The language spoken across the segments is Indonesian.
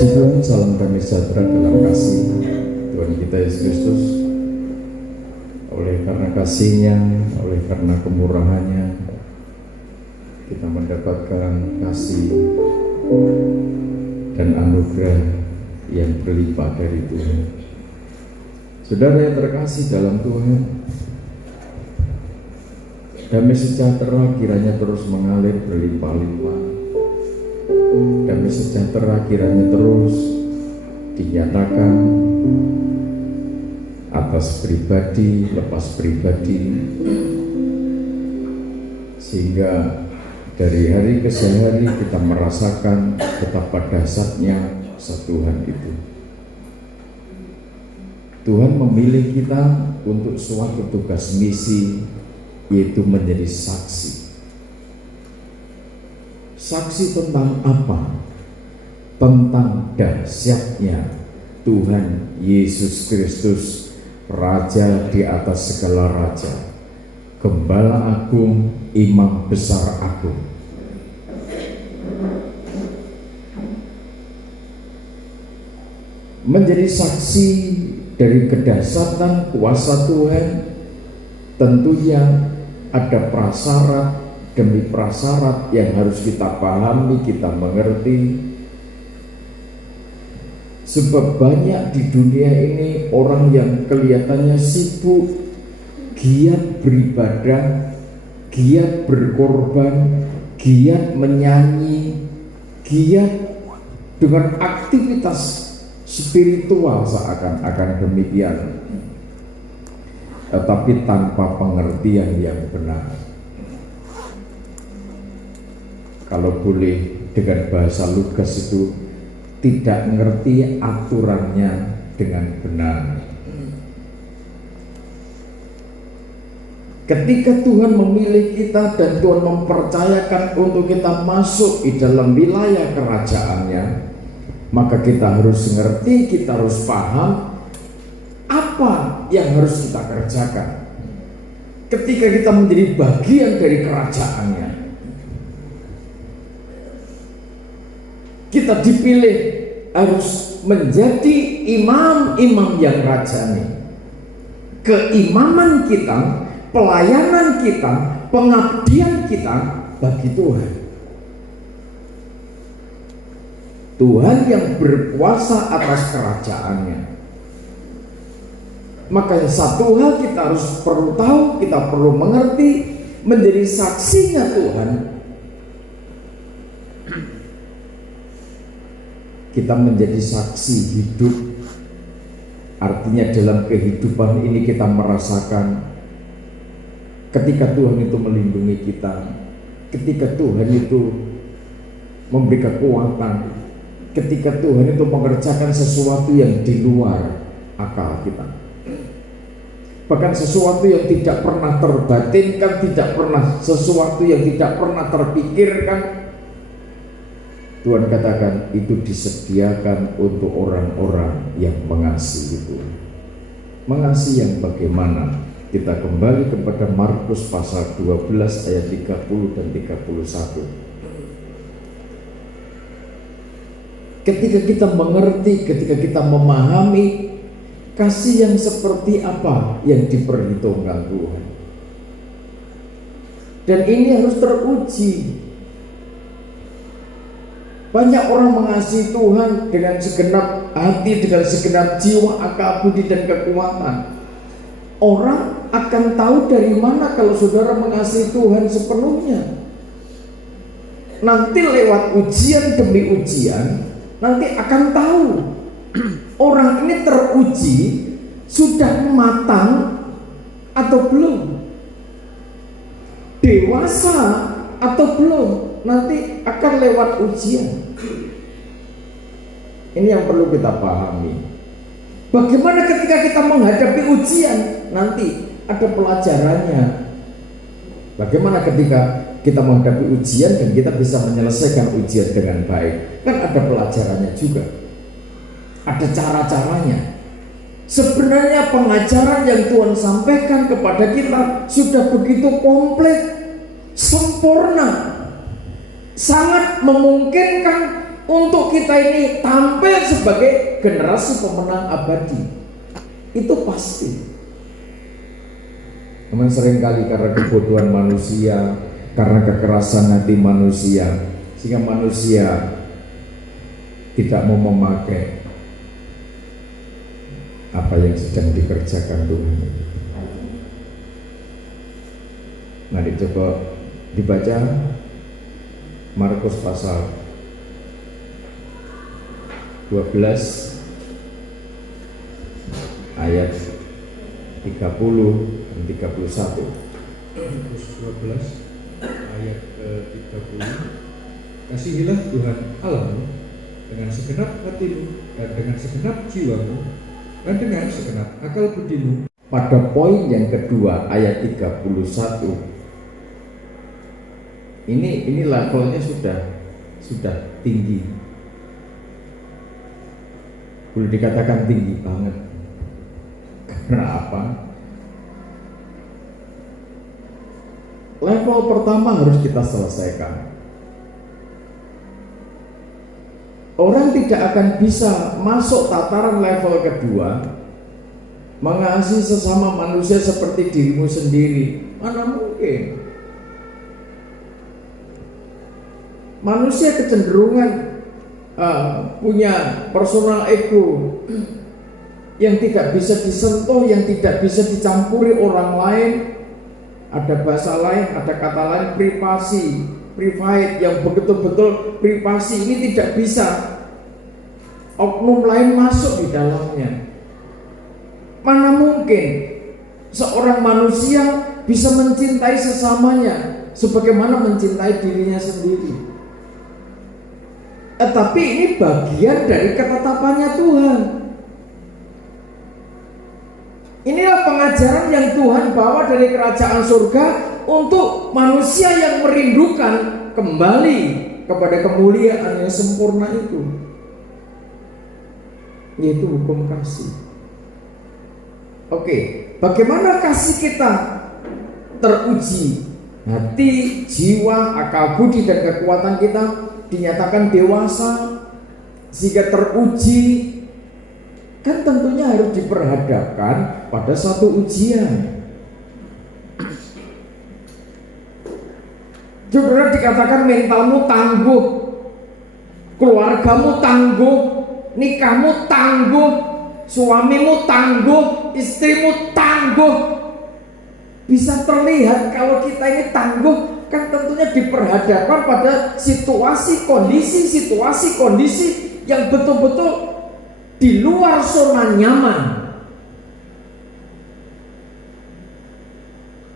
Puji Tuhan, salam damai sejahtera dalam kasih Tuhan kita Yesus Kristus. Oleh karena kasih-Nya, oleh karena kemurahan-Nya, kita mendapatkan kasih dan anugerah yang berlimpah dari Tuhan. Saudara yang terkasih dalam Tuhan, damai sejahtera kiranya terus mengalir berlimpah-limpah. Damai sejahtera kiranya terus dinyatakan atas pribadi, lepas pribadi, sehingga dari hari ke hari kita merasakan betapa dahsyatnya kesatuan itu. Tuhan memilih kita untuk suatu tugas misi, yaitu menjadi saksi. Saksi tentang apa? Tentang dahsyatnya Tuhan Yesus Kristus, Raja di atas segala raja, Gembala Agung, Imam Besar Agung. Menjadi saksi dari kedahsyatan kuasa Tuhan, tentunya ada prasyarat demi prasyarat yang harus kita pahami, kita mengerti. Sebab banyak di dunia ini orang yang kelihatannya sibuk, giat beribadah, giat berkorban, giat menyanyi, giat dengan aktivitas spiritual seakan-akan demikian, tetapi tanpa pengertian yang benar. Kalau boleh dengan bahasa lugas itu, tidak mengerti aturannya dengan benar. Ketika Tuhan memilih kita dan Tuhan mempercayakan untuk kita masuk di dalam wilayah kerajaannya, maka kita harus mengerti, kita harus paham apa yang harus kita kerjakan ketika kita menjadi bagian dari kerajaannya. Kita dipilih harus menjadi imam-imam yang rajani. Keimaman kita, pelayanan kita, pengabdian kita bagi Tuhan. Tuhan yang berkuasa atas kerajaannya. Makanya satu hal kita harus perlu tahu, kita perlu mengerti, menjadi saksinya Tuhan. Kita menjadi saksi hidup, artinya dalam kehidupan ini kita merasakan ketika Tuhan itu melindungi kita, ketika Tuhan itu memberi kekuatan, ketika Tuhan itu mengerjakan sesuatu yang di luar akal kita, bahkan sesuatu yang tidak pernah terbatinkan, tidak pernah, sesuatu yang tidak pernah terpikirkan, Tuhan katakan itu disediakan untuk orang-orang yang mengasihi Tuhan. Mengasihi yang bagaimana? Kita kembali kepada Markus pasal 12 ayat 30 dan 31. Ketika kita mengerti, ketika kita memahami kasih yang seperti apa yang diperhitungkan Tuhan, dan ini harus teruji. Banyak orang mengasihi Tuhan dengan segenap hati, dengan segenap jiwa, akal, budi, dan kekuatan. Orang akan tahu dari mana kalau saudara mengasihi Tuhan sepenuhnya. Nanti lewat ujian demi ujian, nanti akan tahu orang ini teruji, sudah matang atau belum, dewasa atau belum. Nanti akan lewat ujian. Ini yang perlu kita pahami. Bagaimana ketika kita menghadapi ujian, nanti ada pelajarannya. Bagaimana ketika kita menghadapi ujian dan kita bisa menyelesaikan ujian dengan baik, kan ada pelajarannya juga, ada cara-caranya. Sebenarnya pengajaran yang Tuhan sampaikan kepada kita sudah begitu komplit, sempurna, sangat memungkinkan untuk kita ini tampil sebagai generasi pemenang abadi. Itu pasti. Namun seringkali karena kebodohan manusia, karena kekerasan hati manusia, sehingga manusia tidak mau memakai apa yang sedang dikerjakan Tuhan. Mari coba dibaca Markus pasal 12 ayat 30 dan 31. Markus 12 ayat ke-30. Kasihilah Tuhan Allahmu dengan segenap hatimu dan dengan segenap jiwamu dan dengan segenap akal budimu. Pada poin yang kedua ayat 31, ini levelnya sudah tinggi, boleh dikatakan tinggi banget. Karena apa? Level pertama harus kita selesaikan. Orang tidak akan bisa masuk tataran level kedua, mengasihi sesama manusia seperti dirimu sendiri. Mana mungkin? Manusia kecenderungan punya personal ego yang tidak bisa disentuh, yang tidak bisa dicampuri orang lain. Ada bahasa lain, ada kata lain, privasi, private, yang betul-betul privasi. Ini tidak bisa oknum lain masuk di dalamnya. Mana mungkin seorang manusia bisa mencintai sesamanya sebagaimana mencintai dirinya sendiri. Tapi ini bagian dari ketetapannya Tuhan. Inilah pengajaran yang Tuhan bawa dari kerajaan surga untuk manusia yang merindukan kembali kepada kemuliaan yang sempurna itu, yaitu hukum kasih. Oke, bagaimana kasih kita teruji? Hati, jiwa, akal budi dan kekuatan kita dinyatakan dewasa sehingga teruji. Kan tentunya harus diperhadapkan pada satu ujian. Saudara, dikatakan mentalmu tangguh, keluargamu tangguh, nikahmu tangguh, suamimu tangguh, istrimu tangguh. Bisa terlihat kalau kita ini tangguh, kan tentunya diperhadapkan pada situasi kondisi yang betul-betul di luar zona nyaman.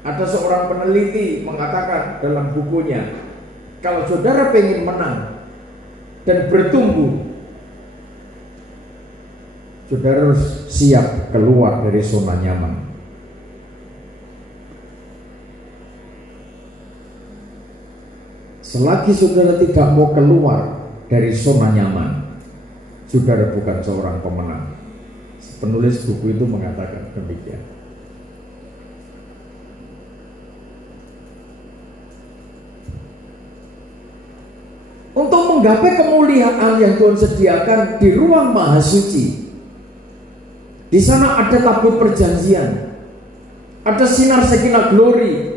Ada seorang peneliti mengatakan dalam bukunya, kalau saudara pengen menang dan bertumbuh, saudara harus siap keluar dari zona nyaman. Selagi saudara tidak mau keluar dari zona nyaman, saudara bukan seorang pemenang. Penulis buku itu mengatakan demikian. Untuk menggapai kemuliaan yang Tuhan sediakan di ruang maha suci, di sana ada tabut perjanjian, ada sinar Shekinah glory,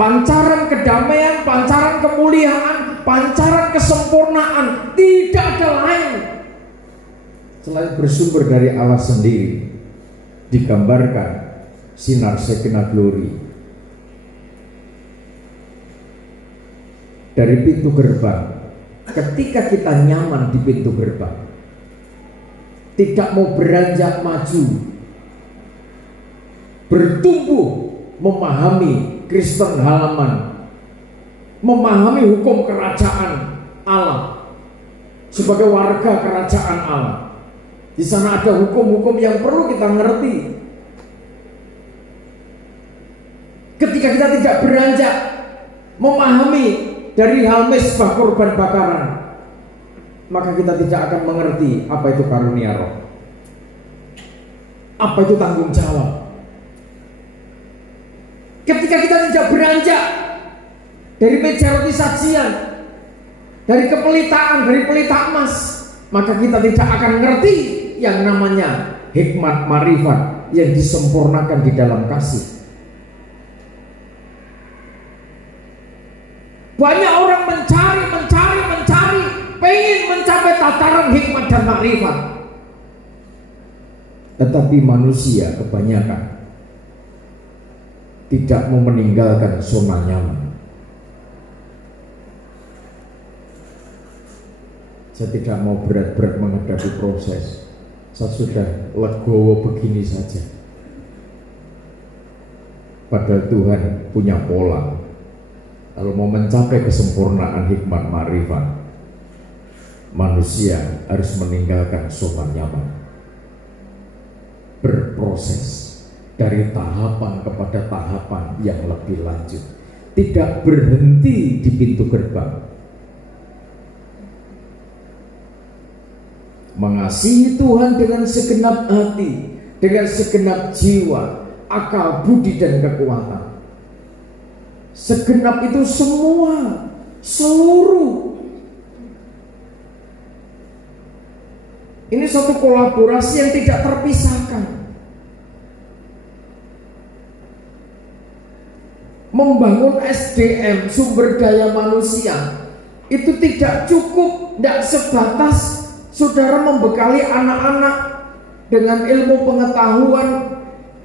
pancaran kedamaian, pancaran kemuliaan, pancaran kesempurnaan. Tidak ada lain selain bersumber dari Allah sendiri. Digambarkan sinar Shekinah glory dari pintu gerbang. Ketika kita nyaman di pintu gerbang, tidak mau beranjak maju, bertumbuh, memahami Kristen halaman, memahami hukum kerajaan Allah sebagai warga kerajaan Allah. Di sana ada hukum-hukum yang perlu kita ngerti. Ketika kita tidak beranjak memahami dari hal mezbah korban bakaran, maka kita tidak akan mengerti apa itu karunia roh, apa itu tanggung jawab. Ketika kita tidak beranjak dari meja roti sajian, dari kepelitaan, dari pelita emas, maka kita tidak akan ngerti yang namanya hikmat marifat yang disempurnakan di dalam kasih. Banyak orang mencari, pengen mencapai tataran hikmat dan makrifat. Tetapi manusia kebanyakan tidak mau meninggalkan zona nyaman. Saya tidak mau berat-berat menghadapi proses. Saya sudah legowo begini saja. Padahal Tuhan punya pola. Kalau mau mencapai kesempurnaan hikmat ma'rifat, manusia harus meninggalkan zona nyaman, berproses dari tahapan kepada tahapan yang lebih lanjut, tidak berhenti di pintu gerbang. Mengasihi Tuhan dengan segenap hati, dengan segenap jiwa, akal, budi, dan kekuatan. Segenap itu semua, seluruh. Ini satu kolaborasi yang tidak terpisahkan. Membangun SDM, sumber daya manusia, itu tidak cukup, tidak sebatas saudara membekali anak-anak dengan ilmu pengetahuan,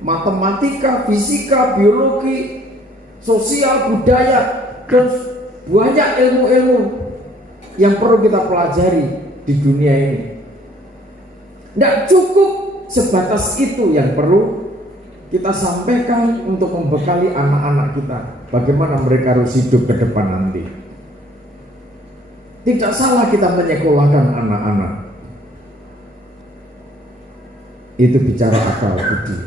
matematika, fisika, biologi, sosial, budaya, dan banyak ilmu-ilmu yang perlu kita pelajari di dunia ini. Tidak cukup sebatas itu yang perlu kita sampaikan untuk membekali anak-anak kita. Bagaimana mereka harus hidup ke depan nanti. Tidak salah kita menyekolahkan anak-anak. Itu bicara akal budi.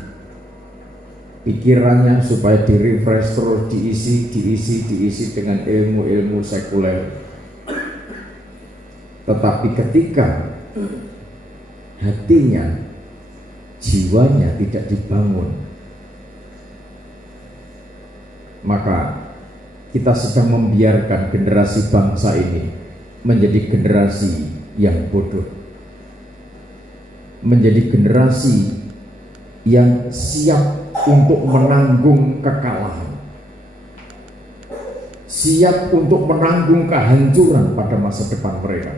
Pikirannya supaya di-refresh terus, diisi dengan ilmu-ilmu sekuler. Tetapi ketika hatinya, jiwanya tidak dibangun, maka kita sedang membiarkan generasi bangsa ini menjadi generasi yang bodoh, menjadi generasi yang siap untuk menanggung kekalahan, siap untuk menanggung kehancuran pada masa depan mereka.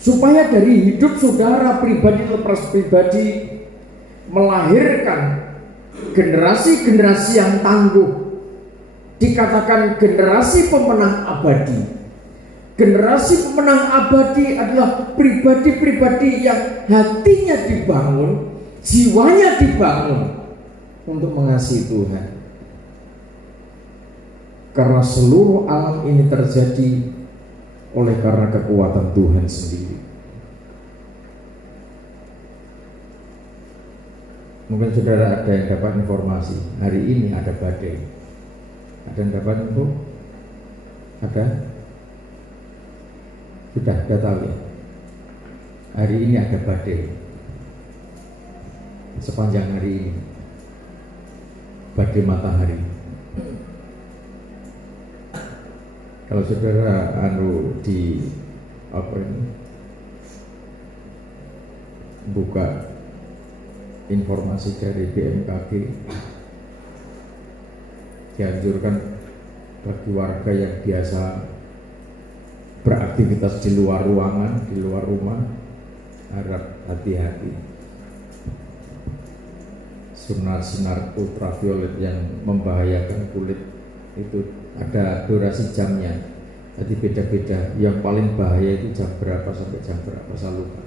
Supaya dari hidup saudara pribadi lepas pribadi melahirkan generasi-generasi yang tangguh, dikatakan generasi pemenang abadi. Generasi pemenang abadi adalah pribadi-pribadi yang hatinya dibangun, jiwanya dibangun untuk mengasihi Tuhan. Karena seluruh alam ini terjadi oleh karena kekuatan Tuhan sendiri. Mungkin saudara ada yang dapat informasi, hari ini ada badai. Ada yang dapat info? Ada? Sudah tahu ya? Hari ini ada badai. Sepanjang hari ini badai matahari. Kalau saudara di buka informasi dari BMKG, dianjurkan bagi warga yang biasa beraktivitas di luar ruangan, di luar rumah, harap hati-hati. Sinar ultraviolet yang membahayakan kulit itu ada durasi jamnya, jadi beda-beda. Yang paling bahaya itu jam berapa sampai jam berapa, saya lupa.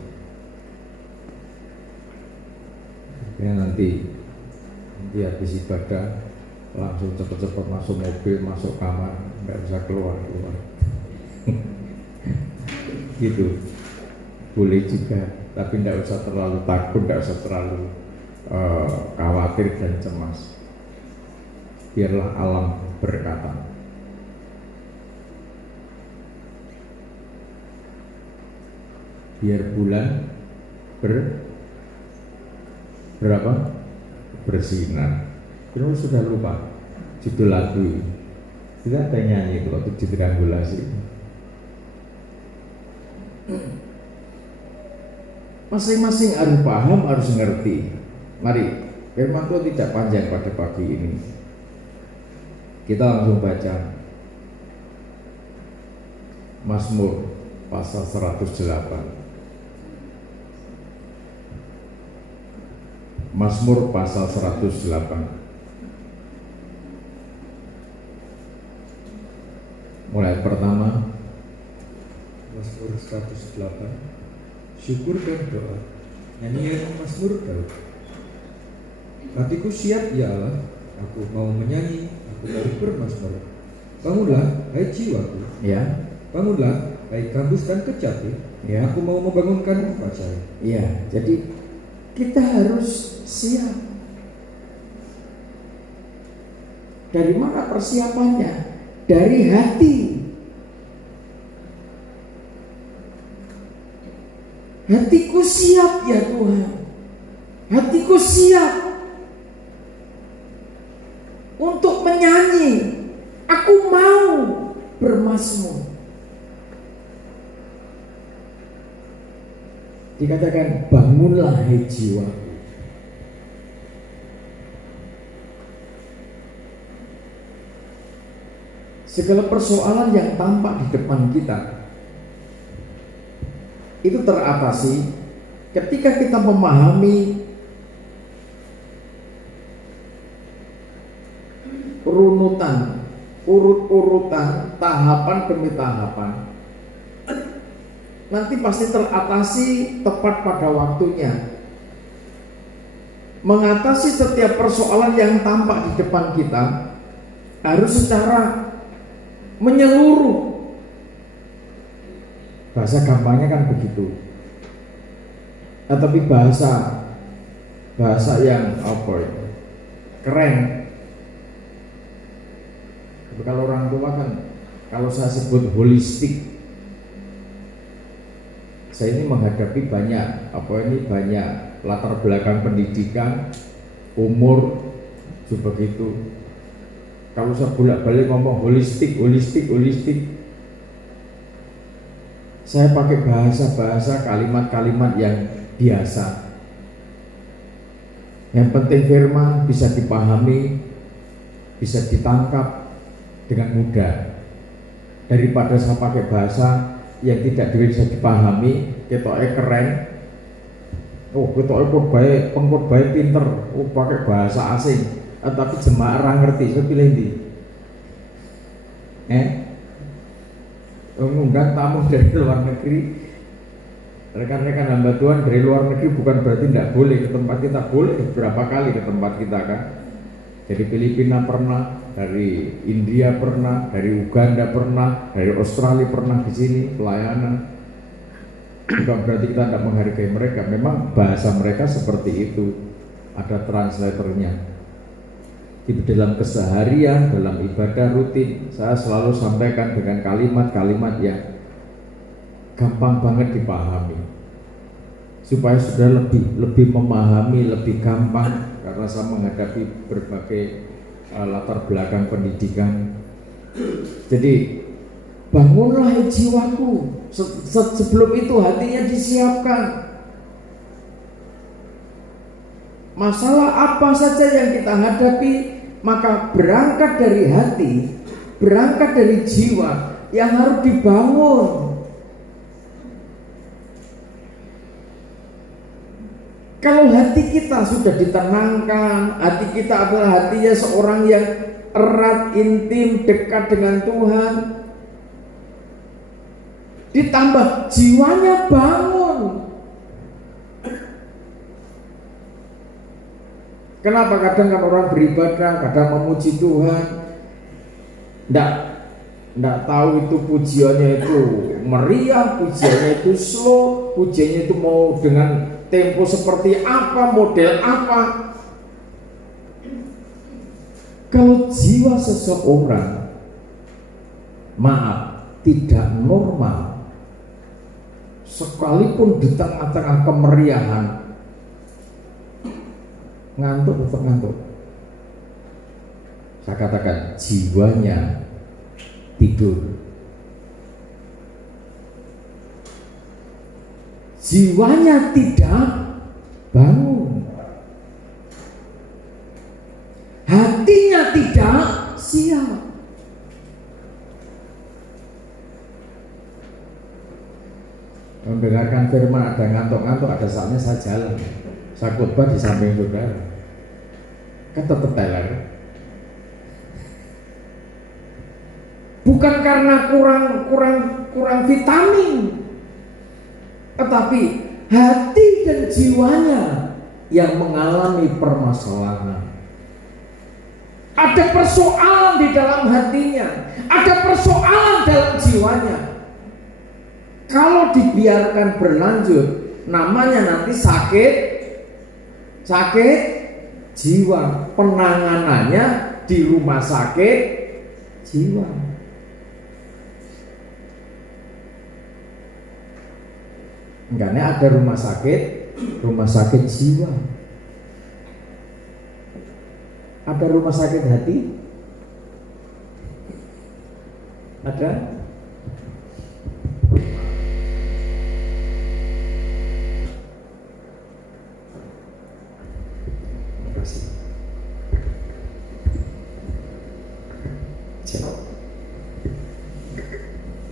Ya, nanti habis ibadah langsung cepat-cepat masuk mobil, masuk kamar, nggak bisa keluar. Gitu boleh juga, tapi tidak usah terlalu takut, tidak usah terlalu khawatir dan cemas. Biarlah alam berkata. Biar bulan bersinar. Kita sudah lupa judul lagu ini. Kita ada nyanyi itu waktu di triangulasi. Masing-masing harus paham, harus ngerti. Mari, firman Tuhan tidak panjang pada pagi ini. Kita langsung baca Mazmur pasal 108. Mazmur pasal 108. Mulai pertama. Mazmur 108. Syukur dan doa. Nyanyian Mazmur Daud. Hatiku siap ya Allah, aku mau menyanyi, aku mau bermazmur. Bangunlah, hai jiwaku. Ya. Bangunlah, hai gambus dan kecapi. Ya. Aku mau membangunkan pacar. Ya, jadi kita harus siap. Dari mana persiapannya? Dari hati. Hatiku siap ya Tuhan. Hatiku siap untuk menyanyi. Aku mau bermazmur. Dikatakan bangunlah hai jiwaku. Segala persoalan yang tampak di depan kita itu teratasi ketika kita memahami runutan, urut-urutan, tahapan demi tahapan. Nanti pasti teratasi tepat pada waktunya. Mengatasi setiap persoalan yang tampak di depan kita harus secara menyeluruh. Bahasa gampangnya kan begitu. Tapi bahasa yang apa itu? Keren. Tapi kalau orang tua kan, kalau saya sebut holistik, saya ini menghadapi banyak banyak latar belakang pendidikan, umur, begitu. Kalau saya bolak-balik ngomong holistik, saya pakai bahasa kalimat-kalimat yang biasa. Yang penting firman bisa dipahami, bisa ditangkap dengan mudah. Daripada saya pakai bahasa yang tidak bisa dipahami, ketoknya keren. Oh, ketoknya pengkhotbah pinter. Oh, pakai bahasa asing. Tapi jemaah orang ngerti, saya pilih di mengundang tamu dari luar negeri. Rekan-rekan hamba Tuhan dari luar negeri bukan berarti tidak boleh ke tempat kita, boleh beberapa kali ke tempat kita kan. Dari Filipina pernah, dari India pernah, dari Uganda pernah, dari Australia pernah di sini pelayanan. Bukan berarti kita tidak menghargai mereka, memang bahasa mereka seperti itu, ada translatornya. Di dalam keseharian, dalam ibadah rutin, saya selalu sampaikan dengan kalimat-kalimat yang gampang banget dipahami, supaya sudah lebih memahami, lebih gampang, karena saya menghadapi berbagai latar belakang pendidikan. Jadi bangunlah jiwaku. Sebelum itu hatinya disiapkan. Masalah apa saja yang kita hadapi, maka berangkat dari hati, berangkat dari jiwa yang harus dibangun. Kalau hati kita sudah ditenangkan, hati kita adalah hatinya seorang yang erat, intim, dekat dengan Tuhan, ditambah jiwanya bangun. Kenapa kadang kan orang beribadah, kadang memuji Tuhan, nggak tahu itu pujiannya itu meriah, pujiannya itu slow, pujiannya itu mau dengan tempo seperti apa, model apa. Kalau jiwa seseorang, maaf, tidak normal, sekalipun di tengah-tengah kemeriahan, ngantuk tetap ngantuk. Saya katakan jiwanya tidur. Jiwanya tidak bangun. Hatinya tidak siap. Mendengarkan firman ada ngantuk-ngantuk, ada saatnya saya jalan. Saya khotbah di samping saudara. Kan tetap teler. Bukan karena kurang vitamin, tetapi hati dan jiwanya yang mengalami permasalahan. Ada persoalan di dalam hatinya, ada persoalan dalam jiwanya. Kalau dibiarkan berlanjut, namanya nanti sakit jiwa. Penanganannya di rumah sakit jiwa. Enggaknya ada rumah sakit jiwa. Ada rumah sakit hati? Ada?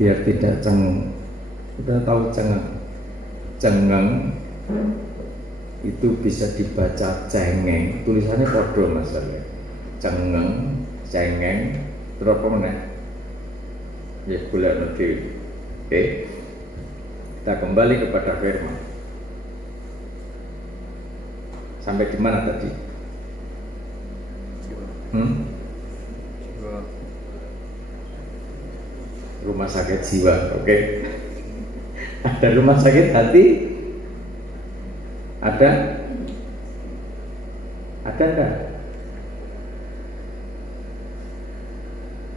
Biar tidak cengeng. Udah tahu cengeng itu bisa dibaca cengeng, tulisannya podo masalahnya. Cengeng, terus apa mana? Ya boleh nanti. Oke, kita kembali kepada firman. Sampai di mana tadi? Rumah sakit jiwa, oke. Ada rumah sakit hati? Ada enggak?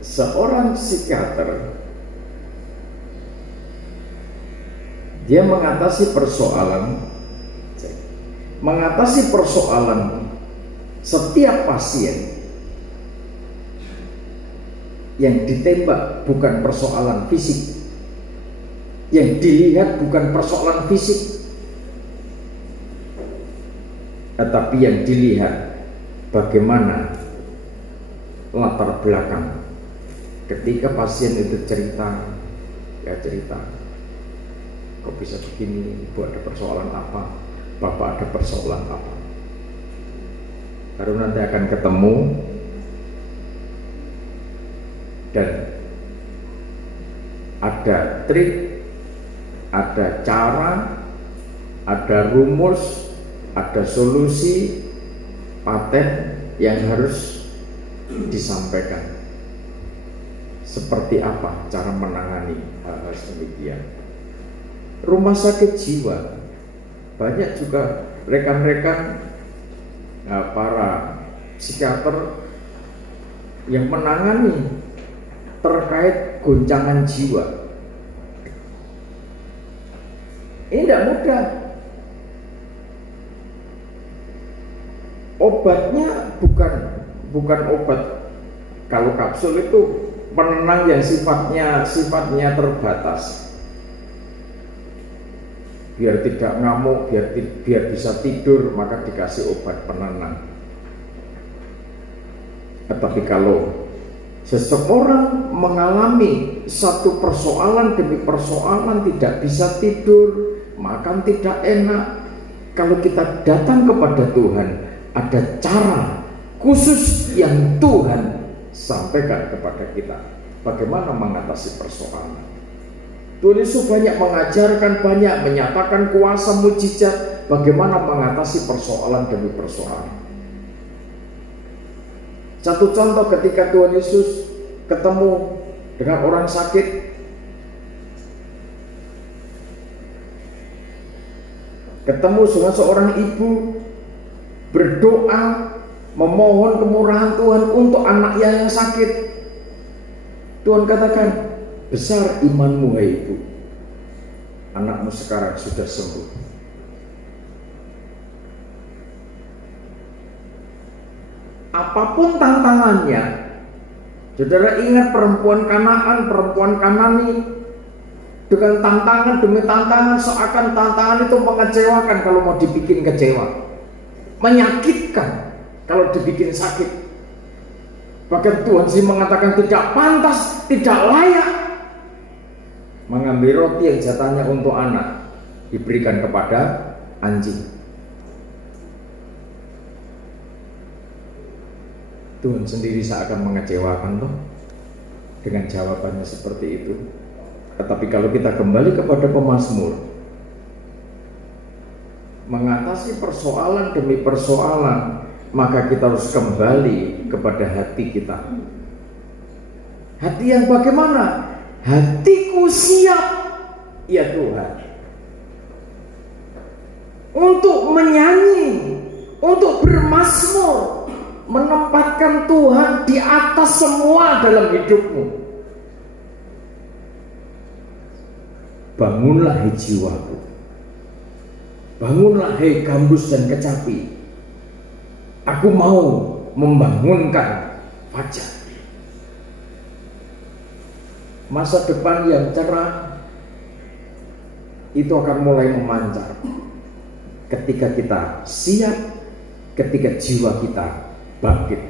Seorang psikiater, dia mengatasi persoalan setiap pasien yang ditembak bukan persoalan fisik, yang dilihat bukan persoalan fisik, tetapi yang dilihat bagaimana latar belakang. Ketika pasien itu cerita, kok bisa begini, ibu ada persoalan apa, bapak ada persoalan apa. Baru nanti akan ketemu dan ada trik, ada cara, ada rumus, ada solusi paten yang harus disampaikan. Seperti apa cara menangani hal-hal demikian. Rumah sakit jiwa, banyak juga rekan-rekan para psikiater yang menangani terkait goncangan jiwa. Ini tidak mudah. Obatnya bukan obat. Kalau kapsul itu penenang yang sifatnya terbatas. Biar tidak ngamuk, biar bisa tidur, maka dikasih obat penenang. Tetapi kalau seseorang mengalami satu persoalan demi persoalan, tidak bisa tidur, makan tidak enak, kalau kita datang kepada Tuhan, ada cara khusus yang Tuhan sampaikan kepada kita bagaimana mengatasi persoalan. Tuhan Yesus banyak mengajarkan, banyak menyatakan kuasa mujizat bagaimana mengatasi persoalan demi persoalan. Satu contoh, ketika Tuhan Yesus ketemu dengan orang sakit, ketemu dengan seorang ibu, berdoa, memohon kemurahan Tuhan untuk anaknya yang sakit. Tuhan katakan, besar imanmu hai ibu, anakmu sekarang sudah sembuh. Apapun tantangannya, Saudara ingat perempuan Kanaan, perempuan Kanani, dengan tantangan demi tantangan, seakan tantangan itu mengecewakan kalau mau dibikin kecewa, menyakitkan kalau dibikin sakit. Bahkan Tuhan sih mengatakan tidak pantas, tidak layak mengambil roti yang jatahnya untuk anak diberikan kepada anjing. Tuhan sendiri seakan mengecewakan toh dengan jawabannya seperti itu. Tetapi kalau kita kembali kepada pemazmur, mengatasi persoalan demi persoalan, maka kita harus kembali kepada hati kita. Hati yang bagaimana? Hatiku siap, ya Tuhan, untuk menyanyi, untuk bermazmur, menempatkan Tuhan di atas semua dalam hidupmu. Bangunlah hai jiwaku, bangunlah hai gambus dan kecapi, aku mau membangunkan fajar. Masa depan yang cerah itu akan mulai memancar ketika kita siap, ketika jiwa kita bangkit.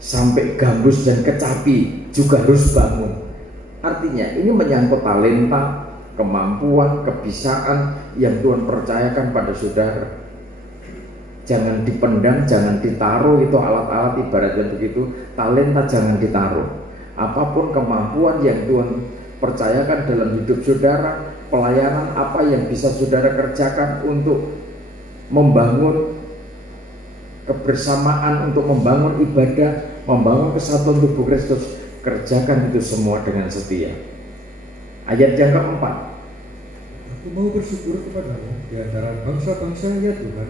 Sampai gambus dan kecapi juga harus bangun. Artinya ini menyangkut talenta, kemampuan, kebisaan yang Tuhan percayakan pada saudara. Jangan dipendam, jangan ditaruh, itu alat-alat ibaratnya begitu. Talenta jangan ditaruh. Apapun kemampuan yang Tuhan percayakan dalam hidup saudara, pelayanan apa yang bisa saudara kerjakan untuk membangun kebersamaan, untuk membangun ibadah, membangun kesatuan tubuh Kristus, kerjakan itu semua dengan setia. Ayat yang keempat, Aku mau bersyukur kepadamu di antara bangsa-bangsa, ya Tuhan,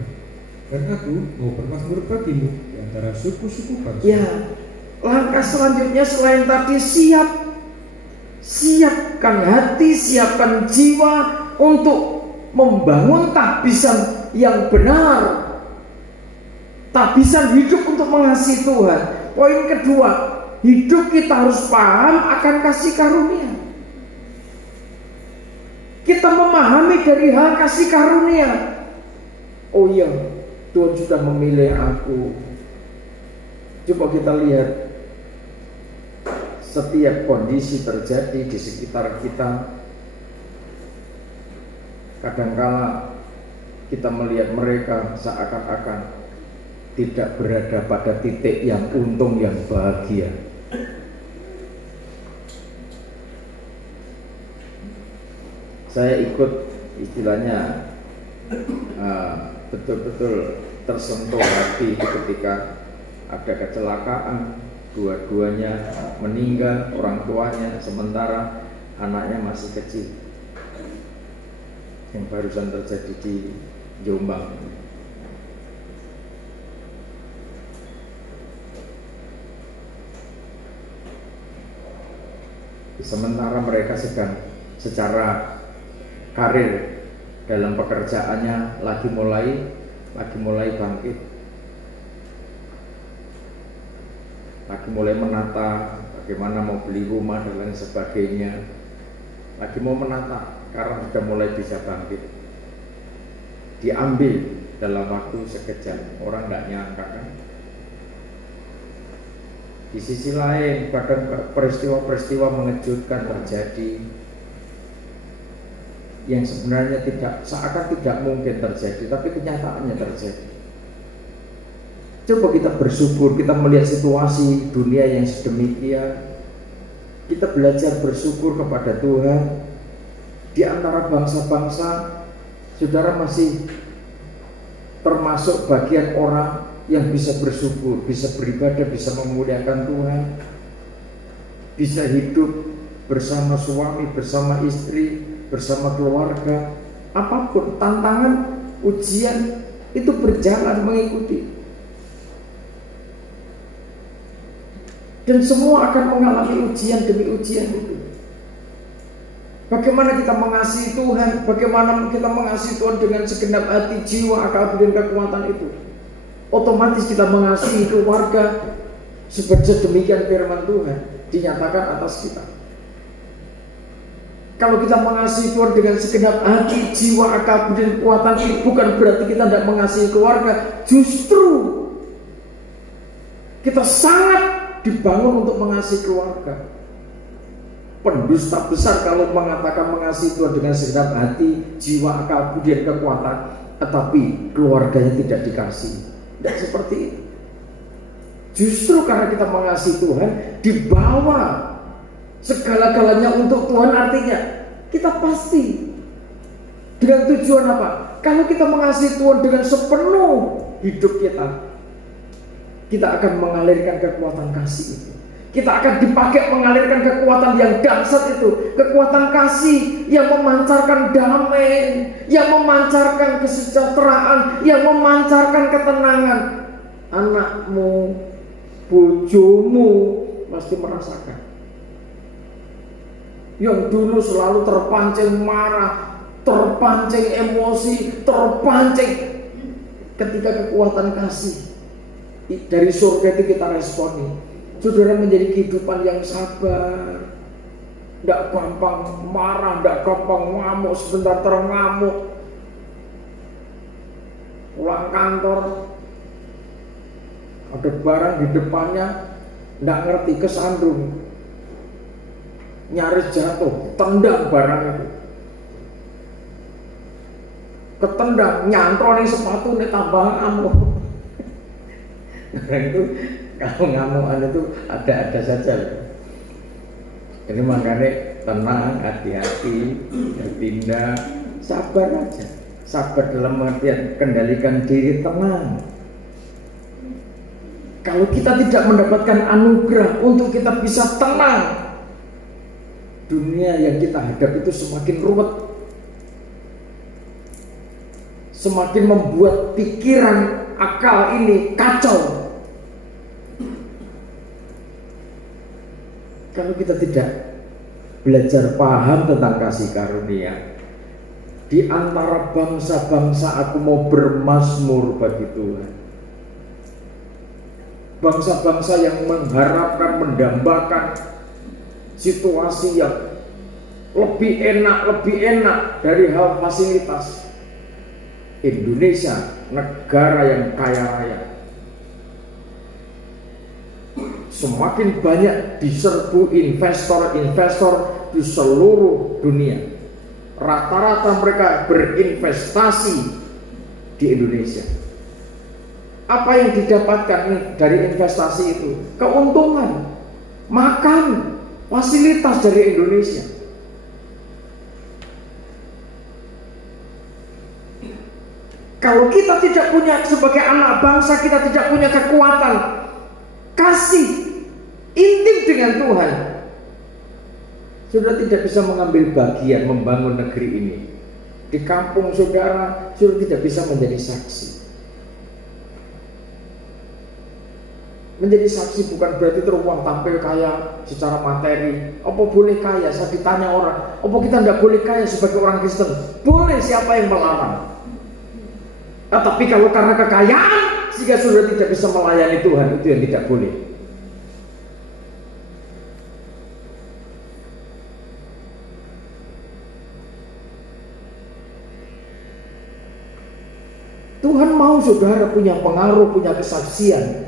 dan aku mau bermazmur bagimu di antara suku-suku bangsa. ya, langkah selanjutnya selain tadi siap, siapkan hati, siapkan jiwa untuk membangun tahbisan yang benar, tahbisan hidup untuk mengasihi Tuhan. Poin kedua, hidup kita harus paham akan kasih karunia. Kita memahami dari hal kasih karunia. Oh iya, Tuhan sudah memilih aku. Coba kita lihat, setiap kondisi terjadi di sekitar kita, kadangkala kita melihat mereka seakan-akan tidak berada pada titik yang untung, yang bahagia. Saya ikut istilahnya betul-betul tersentuh hati ketika ada kecelakaan, dua-duanya meninggal orang tuanya, sementara anaknya masih kecil, yang barusan terjadi di Jombang. Sementara mereka sedang secara karir dalam pekerjaannya lagi mulai bangkit, lagi mulai menata bagaimana mau beli rumah dan lain sebagainya, lagi mau menata karena sudah mulai bisa bangkit. Diambil dalam waktu sekejap, orang tidak nyangka kan. Di sisi lain, kadang peristiwa-peristiwa mengejutkan terjadi yang sebenarnya seakan tidak mungkin terjadi, tapi kenyataannya terjadi. Coba kita bersyukur, kita melihat situasi dunia yang sedemikian, kita belajar bersyukur kepada Tuhan. Di antara bangsa-bangsa, saudara masih termasuk bagian orang yang bisa bersyukur, bisa beribadah, bisa memuliakan Tuhan, bisa hidup bersama suami, bersama istri, bersama keluarga. Apapun tantangan, ujian itu berjalan mengikuti, dan semua akan mengalami ujian demi ujian itu. Bagaimana kita mengasihi Tuhan, bagaimana kita mengasihi Tuhan dengan segenap hati, jiwa, akal, dan kekuatan itu. Otomatis kita mengasihi keluarga. Sedemikian firman Tuhan dinyatakan atas kita. Kalau kita mengasihi Tuhan dengan segenap hati, jiwa, akal, dan kekuatan itu bukan berarti kita tidak mengasihi keluarga. Justru kita sangat dibangun untuk mengasihi keluarga. Pendusta besar kalau mengatakan mengasihi Tuhan dengan segenap hati, jiwa, akal, budi, dan kekuatan, tetapi keluarganya tidak dikasih. Tidak seperti itu. Justru karena kita mengasihi Tuhan, dibawa segala-galanya untuk Tuhan, artinya kita pasti dengan tujuan apa? Kalau kita mengasihi Tuhan dengan sepenuh hidup kita akan mengalirkan kekuatan kasih itu. Kita akan dipakai mengalirkan kekuatan yang dahsyat itu, kekuatan kasih yang memancarkan damai, yang memancarkan kesejahteraan, yang memancarkan ketenangan. Anakmu, bojomu pasti merasakan. Yang dulu selalu terpancing marah, terpancing emosi, terpancing, ketika kekuatan kasih dari surga itu kita responi. Saudara menjadi kehidupan yang sabar, tidak gampang marah, tidak gampang ngamuk, sebentar terngamuk. Pulang kantor, ada barang di depannya, tidak ngerti, kesandung, nyaris jatuh, tendang barang itu, ketendang, nyantol nih sepatu nih tambah ngamuk. Nah itu kalau ngamukan itu ada-ada saja. Jadi makanya tenang, hati-hati, tindak, sabar aja. Sabar dalam artian kendalikan diri, tenang. Kalau kita tidak mendapatkan anugerah untuk kita bisa tenang, dunia yang kita hadapi itu semakin ruwet, semakin membuat pikiran, akal ini kacau. Kalau kita tidak belajar paham tentang kasih karunia, di antara bangsa-bangsa aku mau bermazmur bagi Tuhan. Bangsa-bangsa yang mengharapkan, mendambakan situasi yang lebih enak dari hal fasilitas. Indonesia, negara yang kaya raya, semakin banyak diserbu investor-investor di seluruh dunia. Rata-rata mereka berinvestasi di Indonesia. Apa yang didapatkan dari investasi itu? Keuntungan, makan, fasilitas dari Indonesia. Kalau kita tidak punya, sebagai anak bangsa, kita tidak punya kekuatan kasih intim dengan Tuhan, sudah tidak bisa mengambil bagian membangun negeri ini. Di kampung saudara sudah tidak bisa menjadi saksi. Menjadi saksi bukan berarti teruang tampil kaya secara materi. Apa boleh kaya? Saya ditanya orang, apa kita tidak boleh kaya sebagai orang Kristen? Boleh, siapa yang melarang? Tapi kalau karena kekayaan sehingga sudah tidak bisa melayani Tuhan, itu yang tidak boleh. Tuhan mau saudara punya pengaruh, punya kesaksian,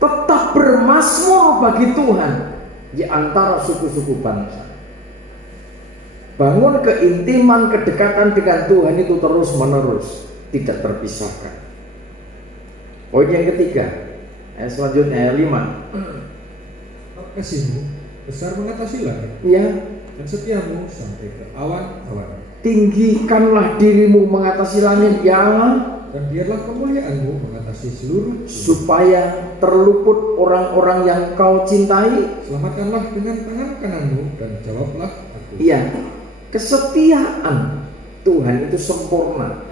tetap bermazmur bagi Tuhan di antara suku-suku bangsa. Bangun keintiman, kedekatan dengan Tuhan itu terus menerus, tidak terpisahkan. Poin yang ketiga, ayat selanjutnya, ayat 5. Kasihmu besar mengatasi langit, dan setiamu sampai ke awan-awan. Tinggikanlah dirimu mengatasi langit, ya Allah, dan biarlah kemuliaanmu mengatasi seluruh dunia. Supaya terluput orang-orang yang kau cintai. Selamatkanlah dengan tangan kananmu dan jawablah aku. Iya, kesetiaan Tuhan itu sempurna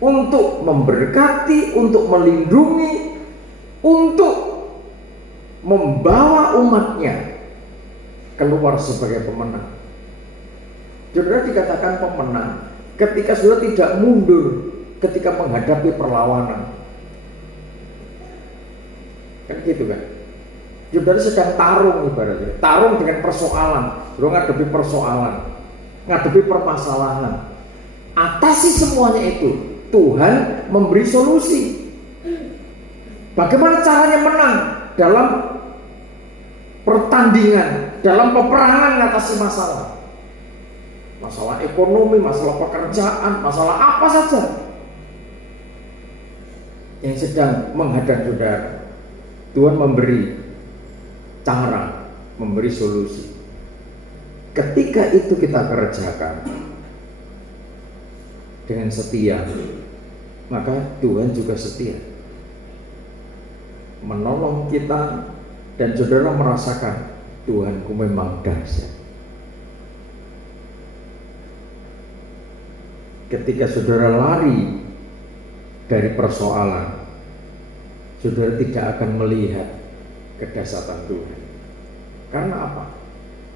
untuk memberkati, untuk melindungi, untuk membawa umatnya keluar sebagai pemenang. Saudara dikatakan pemenang ketika saudara tidak mundur ketika menghadapi perlawanan. Kan gitu kan? Saudara sedang tarung ibaratnya, tarung dengan persoalan, saudara ngadepi persoalan, ngadepi permasalahan. Atasi semuanya itu, Tuhan memberi solusi. Bagaimana caranya menang dalam pertandingan, dalam peperangan mengatasi masalah? Masalah ekonomi, masalah pekerjaan, masalah apa saja yang sedang menghadang saudara, Tuhan memberi cara, memberi solusi. Ketika itu kita kerjakan dengan setia, maka Tuhan juga setia menolong kita, dan saudara merasakan Tuhanku memang dahsyat. Ketika saudara lari dari persoalan, saudara tidak akan melihat kedahsyatan Tuhan. Karena apa?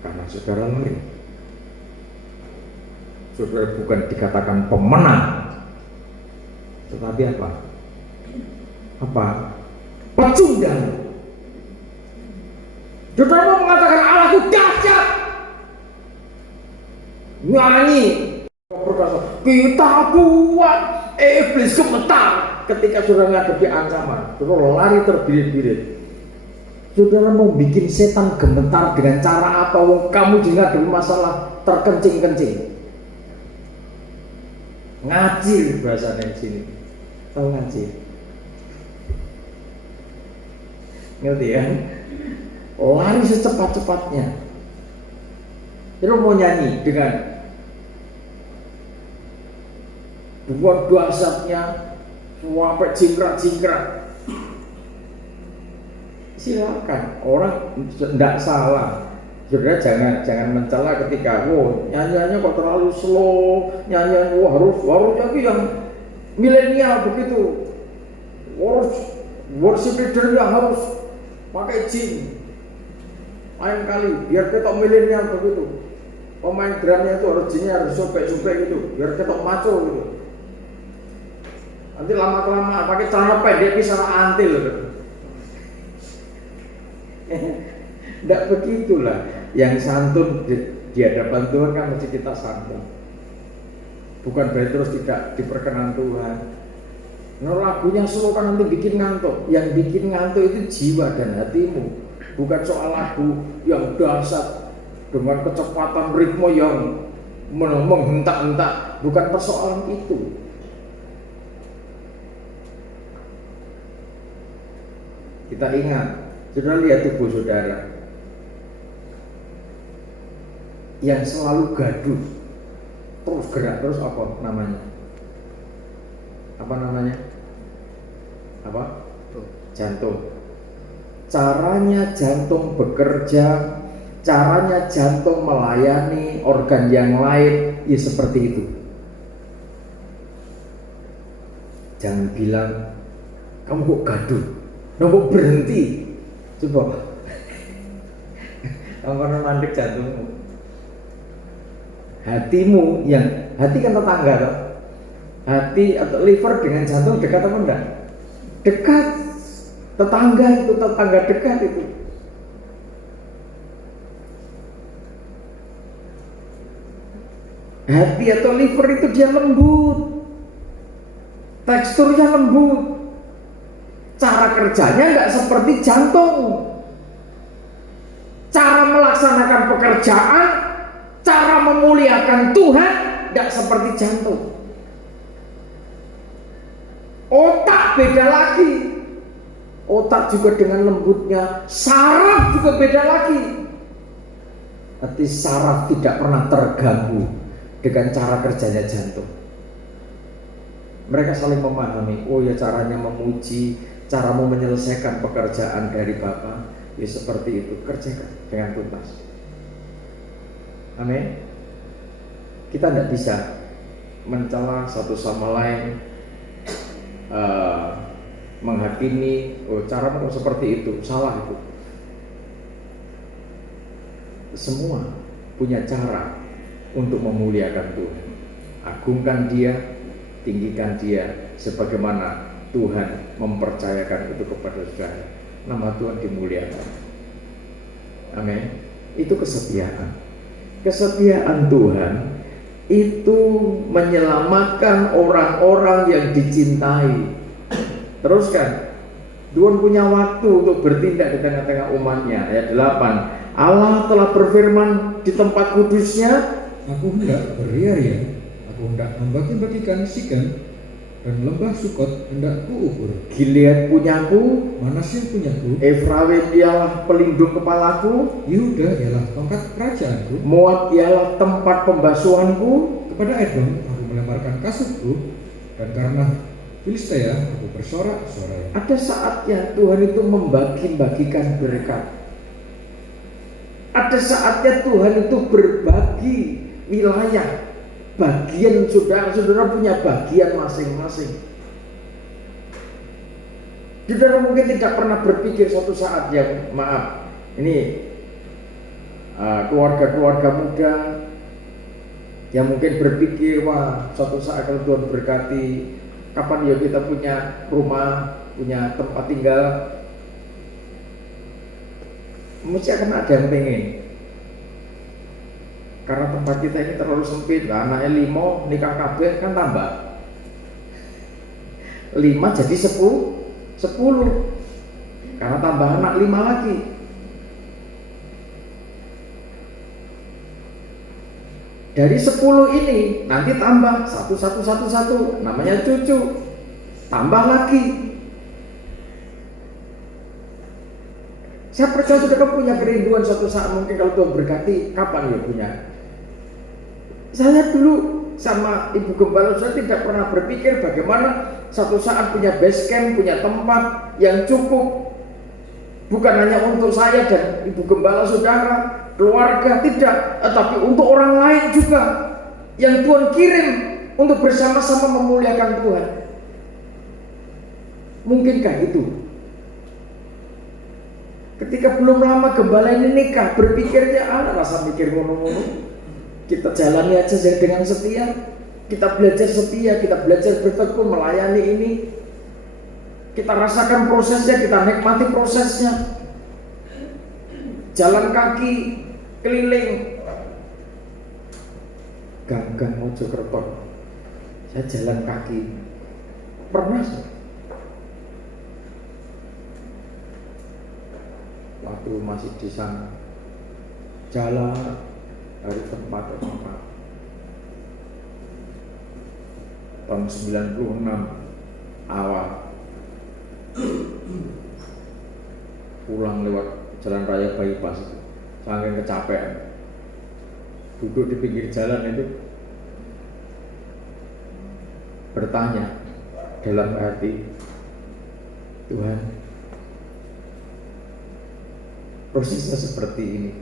Karena saudara lari. Saudara bukan dikatakan pemenang, tetapi apa? Apa? Pecundang. Saudara mau mengatakan Allahku dahsyat, nyanyi, kita buat iblis gemetar ketika saudara menghadapi ancaman. Saudara lari terbirit-birit. Saudara mau bikin setan gemetar dengan cara apa? Kamu juga menghadapi masalah terkencing-kencing. Ngacir bahasanya di sini. Tahu ngacir? Ngerti ya? Lari secepat-cepatnya. Saudara mau nyanyi dengan buat dahsyatnya sampai jingkrak-jingkrak, silakan, orang tidak salah. Saudara jangan mencela ketika nyanyiannya kok terlalu slow, nyanyian harus lagi yang milenial begitu, harus worship leadernya harus pakai jin, lain kali biar ketok milenial begitu, pemain drumnya itu harus jinnya harus sobek-sobek gitu biar ketok maco gitu. Nanti lama-kelamaan pakai celana pendek bisa antil. Tidak begitulah. Yang santun di hadapan Tuhan kan mesti kita santun. Bukan berarti terus tidak diperkenan Tuhan. Nah, lagunya slow kan nanti bikin ngantuk. Yang bikin ngantuk itu jiwa dan hatimu. Bukan soal lagu yang dahsyat dengan kecepatan ritme yang menghentak-hentak. Bukan persoalan itu. Kita ingat, saudara lihat tubuh saudara yang selalu gaduh, terus gerak, terus apa namanya? Apa namanya? Apa? Jantung. Caranya jantung bekerja, caranya jantung melayani organ yang lain, ya seperti itu. Jangan bilang, kamu kok gaduh? Nombok berhenti, coba. Kamu pernah mandek jantungmu, hatimu yang hati kan tetangga toh. Hati atau liver dengan jantung dekat apa enggak? Dekat. Tetangga itu, tetangga dekat itu. Hati atau liver itu dia lembut, teksturnya lembut. Cara kerjanya nggak seperti jantung. Cara melaksanakan pekerjaan, cara memuliakan Tuhan nggak seperti jantung. Otak beda lagi. Otak juga dengan lembutnya. Saraf juga beda lagi. Arti saraf tidak pernah terganggu dengan cara kerjanya jantung. Mereka saling memahami. Oh ya, caranya memuji, cara mau menyelesaikan pekerjaan dari Bapa, ya seperti itu, kerjakan dengan tuntas. Amin. Kita tidak bisa mencela satu sama lain, menghakimi. Oh, caramu kok seperti itu, salah itu. Semua punya cara untuk memuliakan Tuhan. Agungkan Dia, tinggikan Dia, sebagaimana Tuhan mempercayakan itu kepada saudara. Nama Tuhan dimuliakan. Amin. Itu kesetiaan. Kesetiaan Tuhan itu menyelamatkan orang-orang yang dicintai. Teruskan. Tuhan punya waktu untuk bertindak di tengah-tengah umatnya. Ayat 8. Allah telah berfirman di tempat kudusnya, Aku hendak beria-ria, aku hendak membagi-bagikan Sikem, dan lembah Sukot hendak kuukur. Gilead punyaku, Manasye punyaku, Efraim ialah pelindung kepalaku, Yehuda ialah tongkat kerajaanku, Moab ialah tempat pembasuhanku. kepada Edom aku melemparkan kasutku, dan karena Filistea aku bersorak-sorai. Ada saatnya Tuhan itu membagi-bagikan berkat. Ada saatnya Tuhan itu berbagi wilayah. Bagian saudara-saudara punya bagian masing-masing. Saudara mungkin tidak pernah berpikir suatu saat yang maaf, ini keluarga-keluarga muda yang mungkin berpikir, wah suatu saat kalau Tuhan berkati, kapan ya kita punya rumah, punya tempat tinggal. Mesti akan ada yang pengen. Karena tempat kita ini terlalu sempit, anaknya 5, nikah kabeh kan tambah 5 jadi 10. Karena tambah anak 5 lagi. Dari 10 ini nanti tambah 1, namanya cucu. Tambah lagi. Saya percaya saudara punya kerinduan suatu saat, mungkin kalau Tuhan berkati, kapan ya punya? Saya dulu sama Ibu Gembala, saya tidak pernah berpikir bagaimana satu saat punya base camp, punya tempat yang cukup. Bukan hanya untuk saya dan Ibu Gembala saudara, keluarga, tidak, tetapi untuk orang lain juga yang Tuhan kirim untuk bersama-sama memuliakan Tuhan. Mungkinkah itu? Ketika belum lama gembala ini nikah, berpikirnya rasa mikir ngono-ngono. Kita jalani aja dengan setia. Kita belajar setia, kita belajar bertekun melayani ini. Kita rasakan prosesnya, kita nikmati prosesnya. Jalan kaki keliling Gang Mojokerto. Saya jalan kaki. Pernah saya? Waktu masih di sana, jalan dari tempat ke tempat. Tahun 96 awal, pulang lewat jalan raya bypass itu, saking kecapean, duduk di pinggir jalan itu, bertanya dalam hati, Tuhan, prosesnya seperti ini.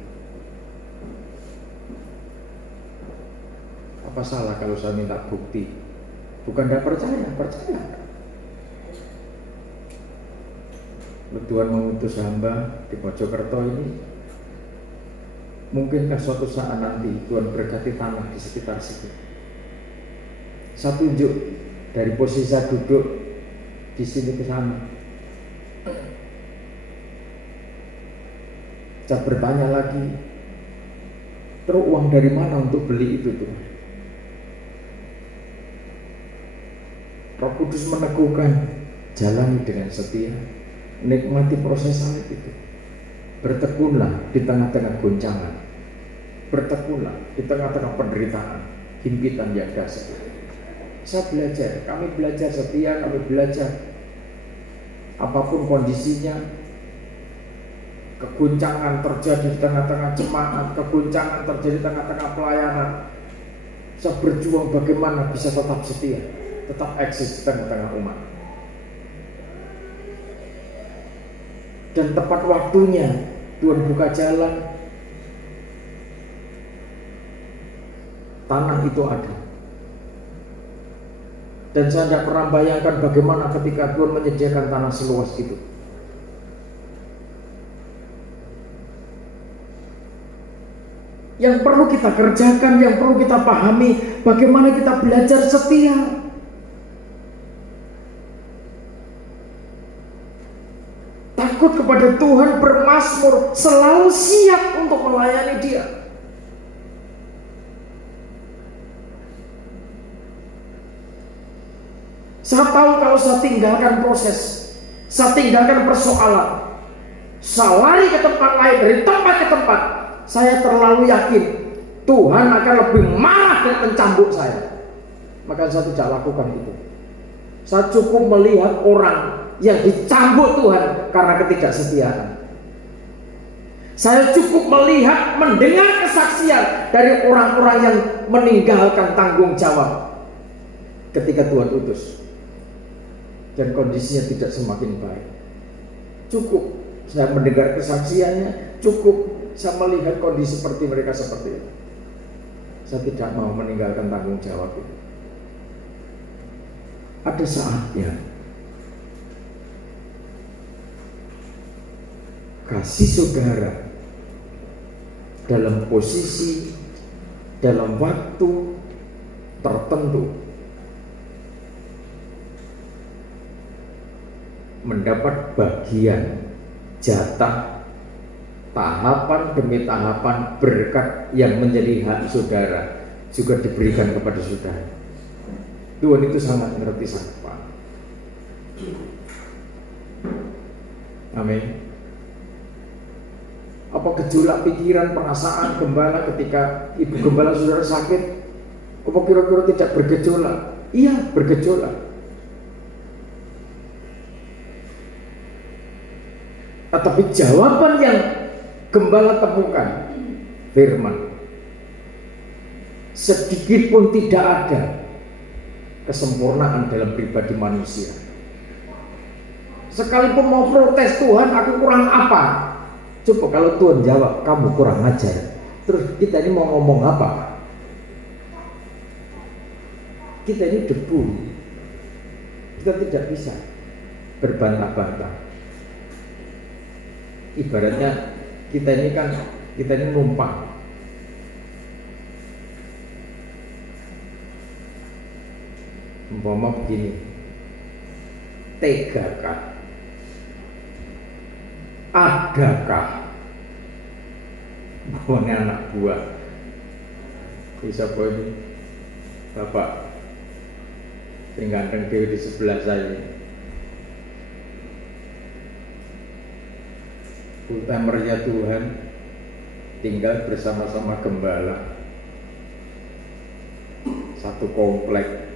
Apa salah kalau saya minta bukti? Bukan tidak percaya, percaya. Tuhan mengutus hamba di Mojokerto ini. Mungkinkah suatu saat nanti Tuhan berkati tanah di sekitar situ? Saya tunjuk dari posisi saya duduk di sini ke sana. Saya bertanya lagi, terus uang dari mana untuk beli itu Tuhan? Roh Kudus meneguhkan, jalani dengan setia, nikmati proses salib itu. Bertekunlah di tengah-tengah goncangan, bertekunlah di tengah-tengah penderitaan, himpitan yang dahsyat. Saya belajar, kami belajar setia, kami belajar apapun kondisinya. Keguncangan terjadi di tengah-tengah jemaat, keguncangan terjadi di tengah-tengah pelayanan. Saya berjuang bagaimana bisa tetap setia, tetap eksis di tengah-tengah umat. Dan tepat waktunya Tuhan buka jalan, tanah itu ada. Dan saya tidak pernah bayangkan bagaimana ketika Tuhan menyediakan tanah seluas itu. yang perlu kita kerjakan, yang perlu kita pahami, bagaimana kita belajar setia. Takut kepada Tuhan, bermazmur, selalu siap untuk melayani Dia. Saya tahu kalau saya tinggalkan proses, saya tinggalkan persoalan, saya lari ke tempat lain, dari tempat ke tempat, saya terlalu yakin Tuhan akan lebih marah dan mencambuk saya. Maka saya tidak lakukan itu. Saya cukup melihat orang yang dicambuk Tuhan karena ketidaksetiaan. Saya cukup melihat, mendengar kesaksian dari orang-orang yang meninggalkan tanggung jawab ketika Tuhan utus, dan kondisinya tidak semakin baik. Cukup saya mendengar kesaksiannya, cukup saya melihat kondisi seperti mereka seperti itu. Saya tidak mau meninggalkan tanggung jawab itu. Ada saatnya kasih saudara dalam posisi, dalam waktu tertentu mendapat bagian, jatah, tahapan demi tahapan berkat yang menjadi hak saudara juga diberikan kepada saudara. Tuhan itu sangat mengerti, sangat paham. Amin. Apa gejolak pikiran, perasaan gembala ketika ibu gembala saudara sakit? Apa kira-kira tidak bergejolak? Iya, bergejolak. Tetapi jawaban yang gembala temukan, firman, sedikit pun tidak ada kesempurnaan dalam pribadi manusia. Sekalipun mau protes, Tuhan aku kurang apa? Coba kalau Tuhan jawab, kamu kurang ajar, terus kita ini mau ngomong apa? Kita ini debu, kita tidak bisa berbantah-bantah. Ibaratnya kita ini numpang. Umpama begini, tegakah, adakah bahwa anak buah bisa ini bapak sing ganteng dewe di sebelah saya, ultamernya Tuhan, tinggal bersama-sama gembala satu komplek.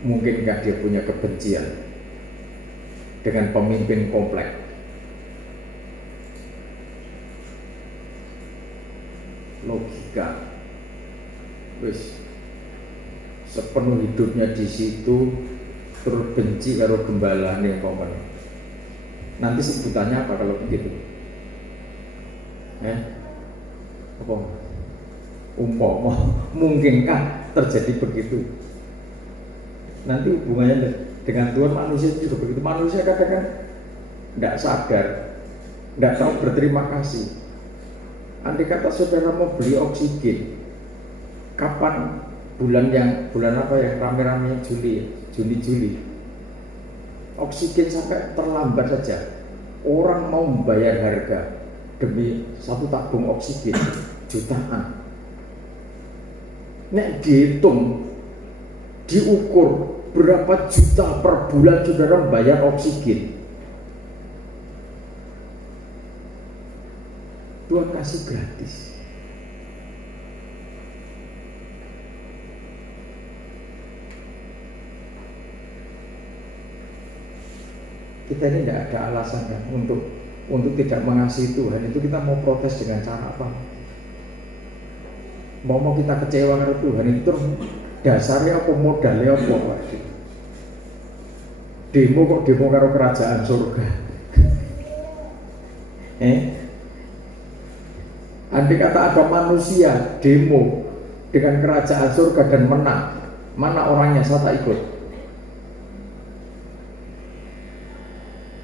Mungkinkah dia punya kebencian dengan pemimpin komplek? Logika, wis sepenuh hidupnya di situ, terus benci karo gembala nih komen. Nanti sebutannya apa kalau begitu? Apa? Umpama, mungkinkah terjadi begitu? Nanti hubungannya dengan Tuhan manusia juga begitu. Manusia kadang-kadang tidak sadar, tidak tahu berterima kasih. Andai kata saudara mau beli oksigen, kapan bulan apa yang rame-rame Juli, oksigen sampai terlambat saja, orang mau membayar harga demi satu tabung oksigen jutaan. Nek dihitung, diukur berapa juta per bulan saudara membayar oksigen. Tuhan kasih gratis. Kita ini tidak ada alasannya untuk tidak mengasihi Tuhan. Itu kita mau protes dengan cara apa? Mau kita kecewa dengan Tuhan itu terus dasarnya apa, modalnya apa? Demo kok demo karo kerajaan surga. Andai kata ada manusia demo dengan kerajaan surga dan menang, mana orangnya? Saya tak ikut.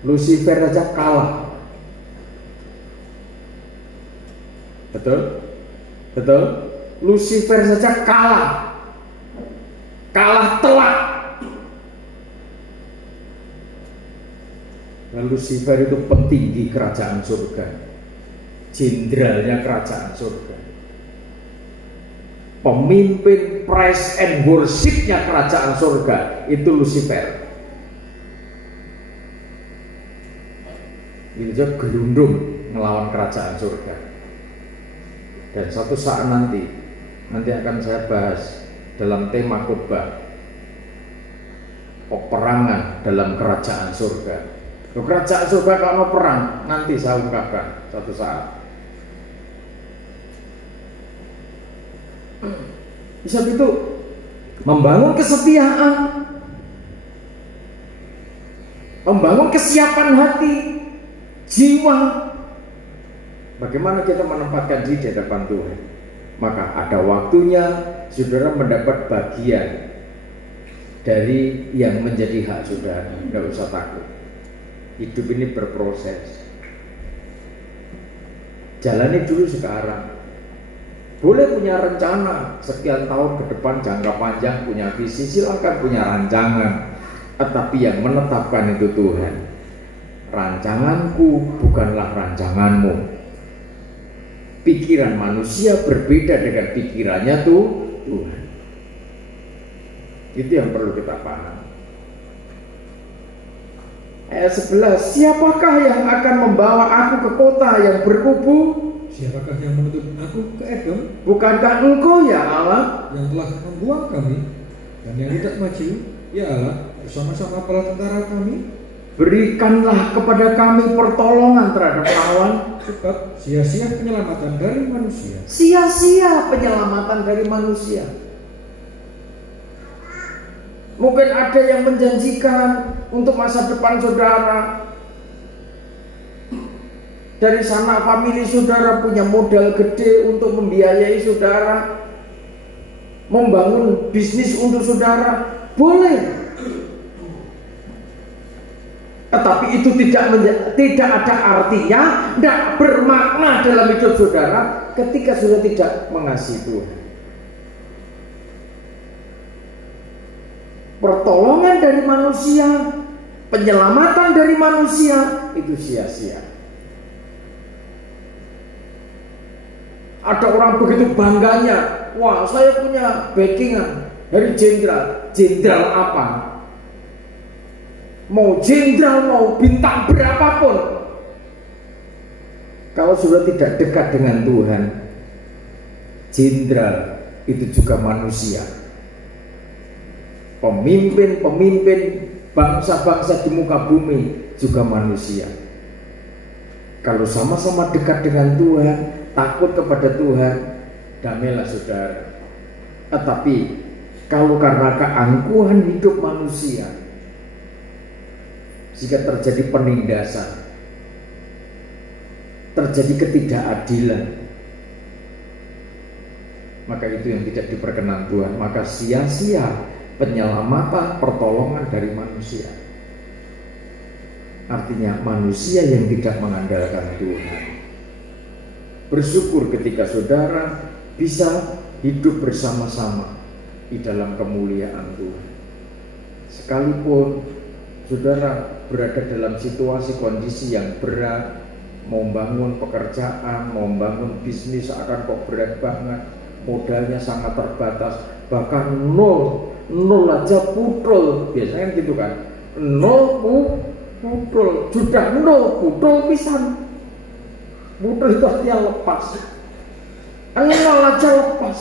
Lucifer aja kalah. Betul? Betul? Lucifer saja kalah telak. Nah, Lucifer itu petinggi kerajaan surga, jenderalnya kerajaan surga, pemimpin praise and worship-nya kerajaan surga itu Lucifer. Itu juga gelundung melawan kerajaan surga. Dan suatu saat nanti akan saya bahas dalam tema khotbah peperangan dalam kerajaan surga. Kerajaan surga kalau mau perang nanti saya ungkapkan suatu saat. Bisa itu membangun kesetiaan, membangun kesiapan hati, jiwa. Bagaimana kita menempatkan diri di hadapan Tuhan? Maka ada waktunya saudara mendapat bagian dari yang menjadi hak saudara. Tidak usah takut. Hidup ini berproses. Jalani dulu sekarang. Boleh punya rencana sekian tahun ke depan, jangka panjang, punya visi, silakan punya rancangan. Tetapi yang menetapkan itu Tuhan. Rancanganku bukanlah rancanganmu. Pikiran manusia berbeda dengan pikirannya Tuhan. Itu yang perlu kita paham. Ayat 11, siapakah yang akan membawa aku ke kota yang berkubu? Siapakah yang menuntun aku ke Edom? Bukankah engkau ya Allah yang telah membuang kami dan yang tidak maju? Ya Allah, bersama-sama para tentara kami. Berikanlah kepada kami pertolongan terhadap lawan. Sebab sia-sia penyelamatan dari manusia. Sia-sia penyelamatan dari manusia. Mungkin ada yang menjanjikan untuk masa depan saudara. Dari sana famili saudara punya modal gede untuk membiayai saudara, membangun bisnis untuk saudara. Boleh. Tetapi itu tidak ada artinya, tidak bermakna dalam hidup saudara ketika sudah tidak mengasihi Tuhan. Pertolongan dari manusia, penyelamatan dari manusia itu sia-sia. Ada orang begitu bangganya, wah saya punya backingan dari jenderal. Jenderal apa? Mau jenderal, mau bintang berapapun, kalau sudah tidak dekat dengan Tuhan, jenderal itu juga manusia. Pemimpin bangsa-bangsa di muka bumi juga manusia. Kalau sama-sama dekat dengan Tuhan, takut kepada Tuhan, damailah saudara. Tetapi kalau karena keangkuhan hidup manusia, jika terjadi penindasan, terjadi ketidakadilan, maka itu yang tidak diperkenan Tuhan. Maka sia-sia penyelamatan, pertolongan dari manusia. Artinya manusia yang tidak mengandalkan Tuhan. Bersyukur ketika saudara bisa hidup bersama-sama di dalam kemuliaan Tuhan. Sekalipun saudara berada dalam situasi kondisi yang berat, mau bangun pekerjaan, mau bangun bisnis akan kok berat banget, modalnya sangat terbatas, bahkan nol aja putul, biasanya gitu kan, nol putul, sudah nol putul pisan, putul itu artinya lepas, nol aja lepas.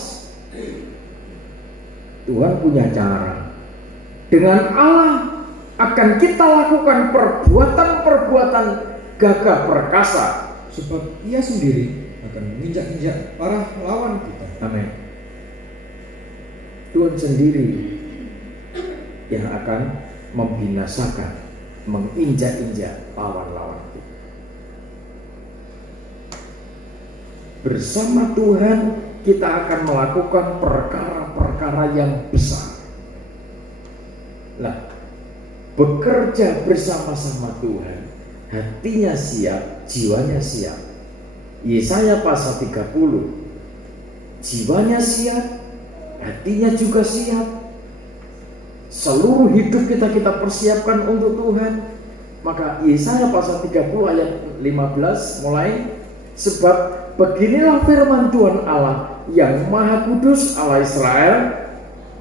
Tuhan punya cara. Dengan Allah akan kita lakukan perbuatan-perbuatan gagah perkasa, sebab Ia sendiri akan menginjak-injak para lawan kita. Amin. Tuhan sendiri yang akan membinasakan, menginjak-injak lawan-lawan kita. Bersama Tuhan kita akan melakukan perkara-perkara yang besar. Nah, bekerja bersama-sama Tuhan, hatinya siap, jiwanya siap. Yesaya pasal 30, jiwanya siap, hatinya juga siap, seluruh hidup kita persiapkan untuk Tuhan. Maka Yesaya pasal 30 ayat 15 mulai, sebab beginilah firman Tuhan Allah yang Maha Kudus, Allah Israel,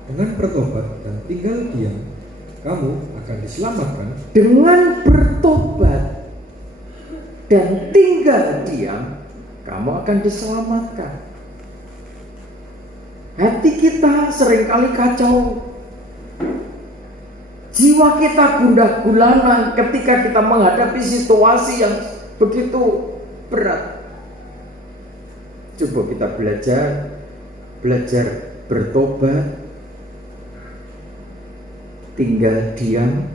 dengan bertobat dan tinggal diam, kamu akan diselamatkan. dengan bertobat dan tinggal diam, kamu akan diselamatkan. Hati kita seringkali kacau, jiwa kita gundah gulana ketika kita menghadapi situasi yang begitu berat. Coba kita belajar bertobat, tinggal diam,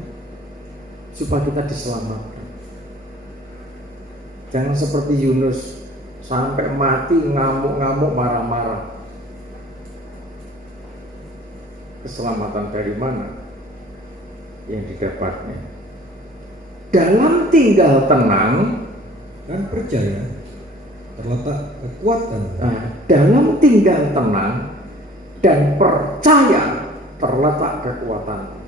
supaya kita diselamatkan. Jangan seperti Yunus, sampai mati ngamuk-ngamuk, marah-marah. Keselamatan dari mana yang didapatnya? Dalam tinggal tenang Dan percaya terletak kekuatan. dalam tinggal tenang dan percaya terletak kekuatan.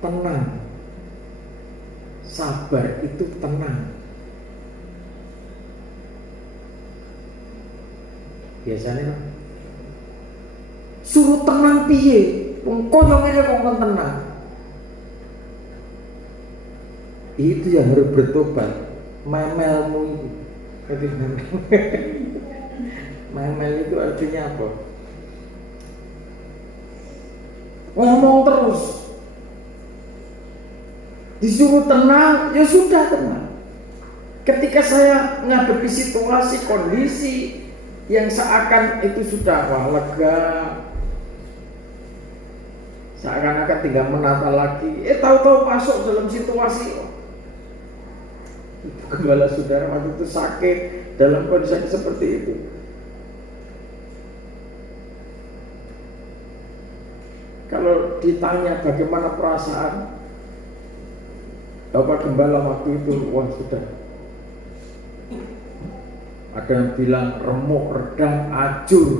Tenang, sabar itu tenang. Biasanya suruh tenang piye, wong koyongnya kok tenang. Itu yang harus bertobat. Memelmu itu, memel itu artinya apa? Ngomong terus, disuruh tenang, ya sudah tenang. Ketika saya menghadapi situasi, kondisi yang seakan itu sudah lega, seakan-akan tinggal menata lagi, tahu-tahu masuk dalam situasi. Gembala saudara waktu itu sakit dalam kondisi seperti itu. Kalau ditanya bagaimana perasaan Bapak Gembala waktu itu, wah sudah. Ada yang bilang remuk, redam, ajur.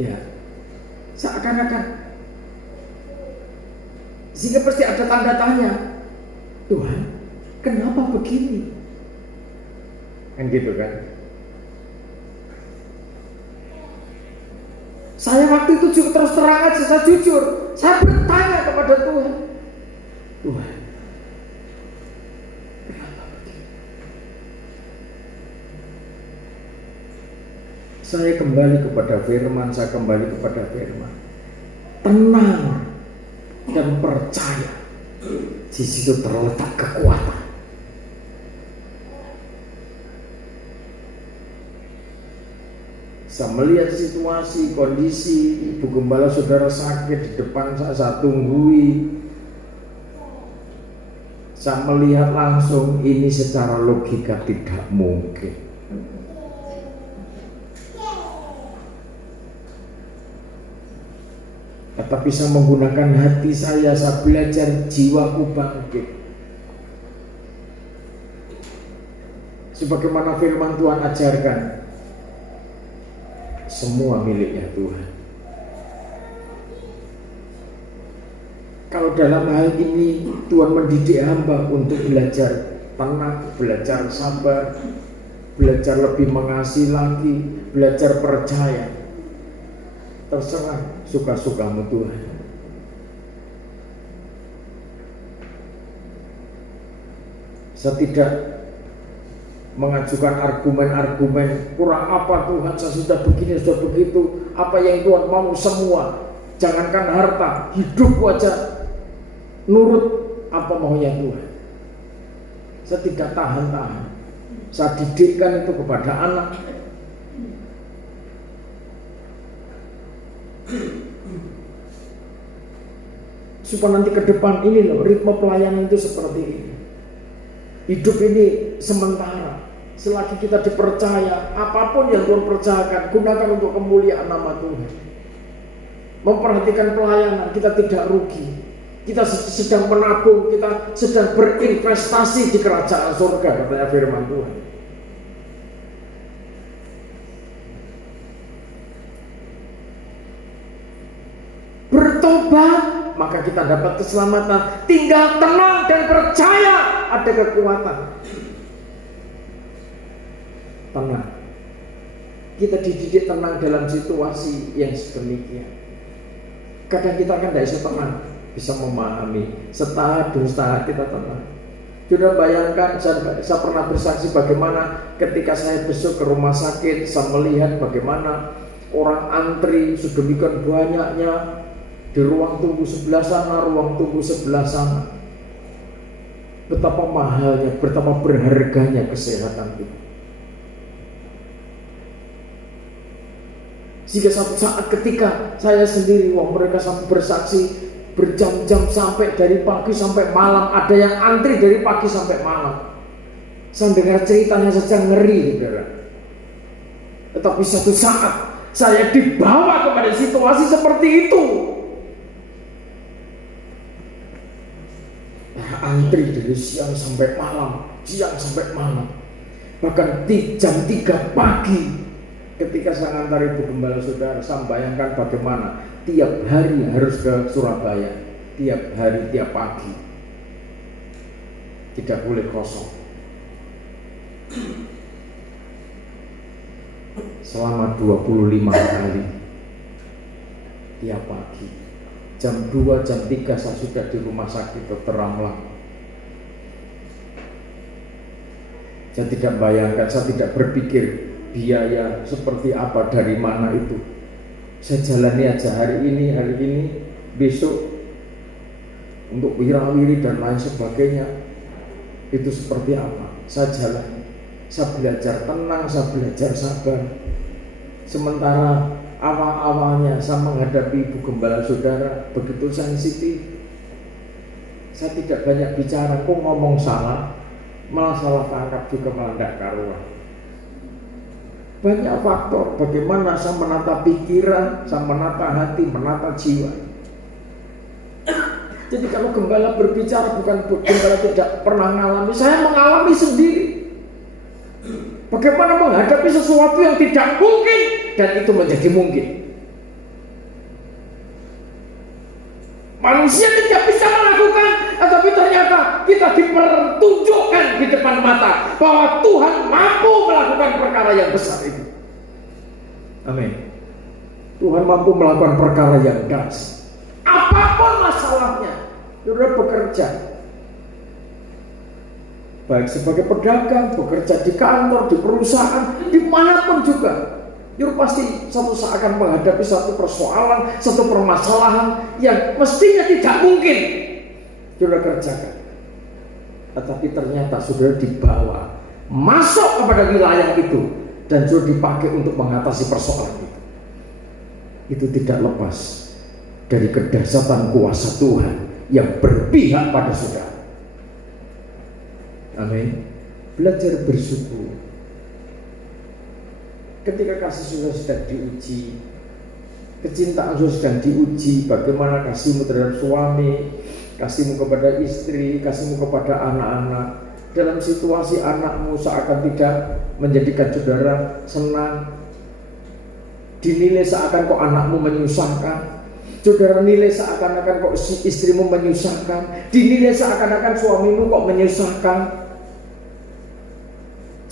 Ya, seakan-akan. Sehingga pasti ada tanda tanya, Tuhan, kenapa begini? Kan gitu kan? Saya waktu itu juga terus terang aja, saya jujur, saya bertanya kepada Tuhan, Tuhan, kenapa begini? Saya kembali kepada firman, tenang dan percaya, di situ terletak kekuatan. Saya melihat situasi, kondisi ibu gembala saudara sakit di depan saya tunggui. Saya melihat langsung ini secara logika tidak mungkin. Tetapi saya menggunakan hati saya belajar jiwaku bangkit. Sebagaimana firman Tuhan ajarkan, semua miliknya Tuhan. Kalau dalam hal ini Tuhan mendidik hamba untuk belajar tenang, belajar sabar, belajar lebih mengasihi lagi, belajar percaya, terserah suka-sukamu Tuhan. Saya tidak mengajukan argumen-argumen kurang apa Tuhan, saya sudah begini, sudah begitu, apa yang Tuhan mau semua, jangankan harta, hidupku aja nurut apa maunya Tuhan. Saya tidak tahan-tahan. Saya didikkan itu kepada anak. Supaya nanti ke depan ini loh, ritme pelayanan itu seperti ini. Hidup ini sementara. Selagi kita dipercaya, apapun yang Tuhan percayakan, gunakan untuk kemuliaan nama Tuhan. memperhatikan pelayanan, kita tidak rugi. Kita sedang menabung, kita sedang berinvestasi di kerajaan surga, katanya firman Tuhan. Bertobat, maka kita dapat keselamatan. Tinggal tenang dan percaya ada kekuatan. Tenang. Kita dididik tenang dalam situasi yang sedemikian. Kadang kita kan tidak bisa tenang, bisa memahami. Setahap demi setahap kita tenang. Sudah bayangkan, saya pernah bersaksi bagaimana ketika saya besok ke rumah sakit, saya melihat bagaimana orang antri sedemikian banyaknya di ruang tunggu sebelah sana, ruang tunggu sebelah sana. Betapa mahalnya, betapa berharganya kesehatan kita. Jika satu saat ketika saya sendiri, mereka sampai bersaksi berjam-jam sampai dari pagi sampai malam, ada yang antri dari pagi sampai malam. Saya dengar ceritanya saja ngeri, saudara. Tetapi satu saat saya dibawa kepada situasi seperti itu. Antri dari siang sampai malam, siang sampai malam. Bahkan jam 3 pagi ketika saya ngantar Ibu Gembala Saudara, saya bayangkan bagaimana tiap hari harus ke Surabaya, tiap hari, tiap pagi, tidak boleh kosong. Selama 25 kali tiap pagi, jam 2, jam 3 saya sudah di rumah sakit Dr. Ramlan. Saya tidak bayangkan, saya tidak berpikir biaya seperti apa, dari mana itu. Saya jalani aja hari ini, besok untuk wirawiri dan lain sebagainya. Itu seperti apa, saya jalani. Saya belajar tenang, saya belajar sabar. Sementara awal-awalnya saya menghadapi Ibu Gembala Saudara begitu sensitif. Saya tidak banyak bicara, kok ngomong salah, malah salah tangkap juga, malah tidak karuan. Banyak faktor bagaimana saya menata pikiran, saya menata hati, menata jiwa. Jadi kalau gembala berbicara, bukan gembala tidak pernah mengalami, saya mengalami sendiri. Bagaimana menghadapi sesuatu yang tidak mungkin dan itu menjadi mungkin. Manusia tidak bisa melakukan, tetapi ternyata kita dipertunjukkan di depan mata bahwa Tuhan mampu melakukan perkara yang besar itu. Amin. Tuhan mampu melakukan perkara yang dahsyat. Apapun masalahnya, saudara bekerja, baik sebagai pedagang, bekerja di kantor, di perusahaan, dimanapun juga, Yur pasti satu saat akan menghadapi satu persoalan, satu permasalahan yang mestinya tidak mungkin saudara kerjakan. Tetapi ternyata saudara dibawa masuk kepada wilayah itu dan saudara dipakai untuk mengatasi persoalan itu. Itu tidak lepas dari kedahsyatan kuasa Tuhan yang berpihak pada saudara. Amin. Belajar bersyukur. Ketika kasih saudara sedang diuji, kecintaan saudara sedang diuji, bagaimana kasihmu terhadap suami, kasihmu kepada istri, kasihmu kepada anak-anak. Dalam situasi anakmu seakan tidak menjadikan saudara senang, dinilai seakan kok anakmu menyusahkan, saudara nilai seakan-akan kok istrimu menyusahkan, dinilai seakan-akan suamimu kok menyusahkan.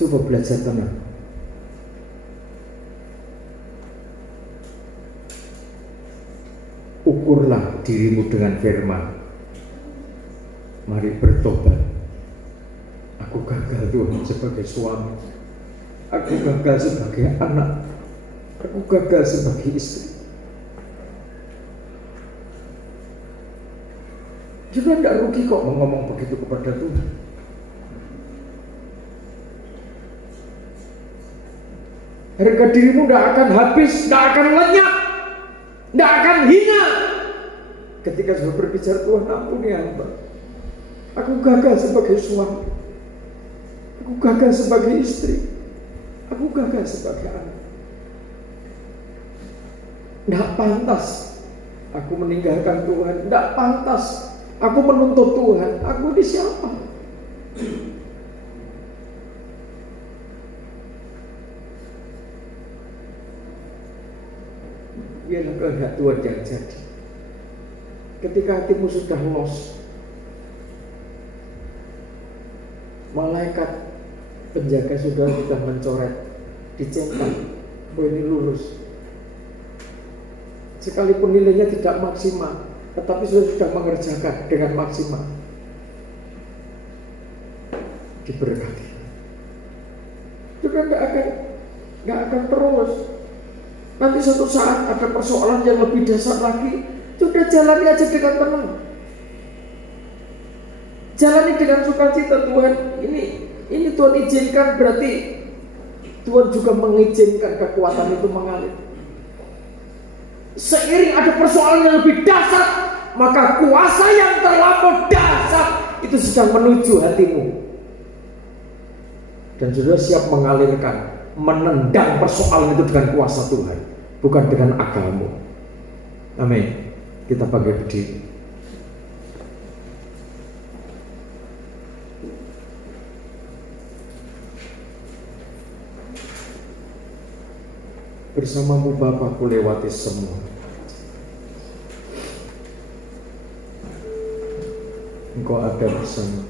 Coba belajar tenang. Ukurlah dirimu dengan firman. Mari bertobat. Aku gagal Tuhan sebagai suami, aku gagal sebagai anak, aku gagal sebagai istri. Juga tidak rugi kok ngomong begitu kepada Tuhan. Harga dirimu tidak akan habis, tidak akan lenyap, tidak akan hina. Ketika sudah berbicara, Tuhan ampuni hamba, aku gagal sebagai suami, aku gagal sebagai istri, aku gagal sebagai anak. Tidak pantas Aku meninggalkan Tuhan, tidak pantas. Aku menuntut Tuhan, aku ini siapa? Biarlah kehendak Tuhan yang jadi. Ketika hatimu sudah los, malaikat penjaga sudah mencoret, dicetak, ini lulus. Sekalipun nilainya tidak maksimal, tetapi sudah mengerjakan dengan maksimal, diberkati. Juga nggak akan terus. Nanti suatu saat ada persoalan yang lebih dasar lagi, sudah jalani aja dengan tenang. Jalani dengan sukacita. Tuhan, ini Tuhan izinkan, berarti Tuhan juga mengizinkan kekuatan itu mengalir. Seiring ada persoalan yang lebih dasar, maka kuasa yang terlampau dasar itu sedang menuju hatimu, dan sudah siap mengalirkan, menendang persoalan itu dengan kuasa Tuhan, bukan dengan akalmu. Amin. Kita pakai berdiri. Bersamamu Bapa ku lewati semua. Engkau ada bersama.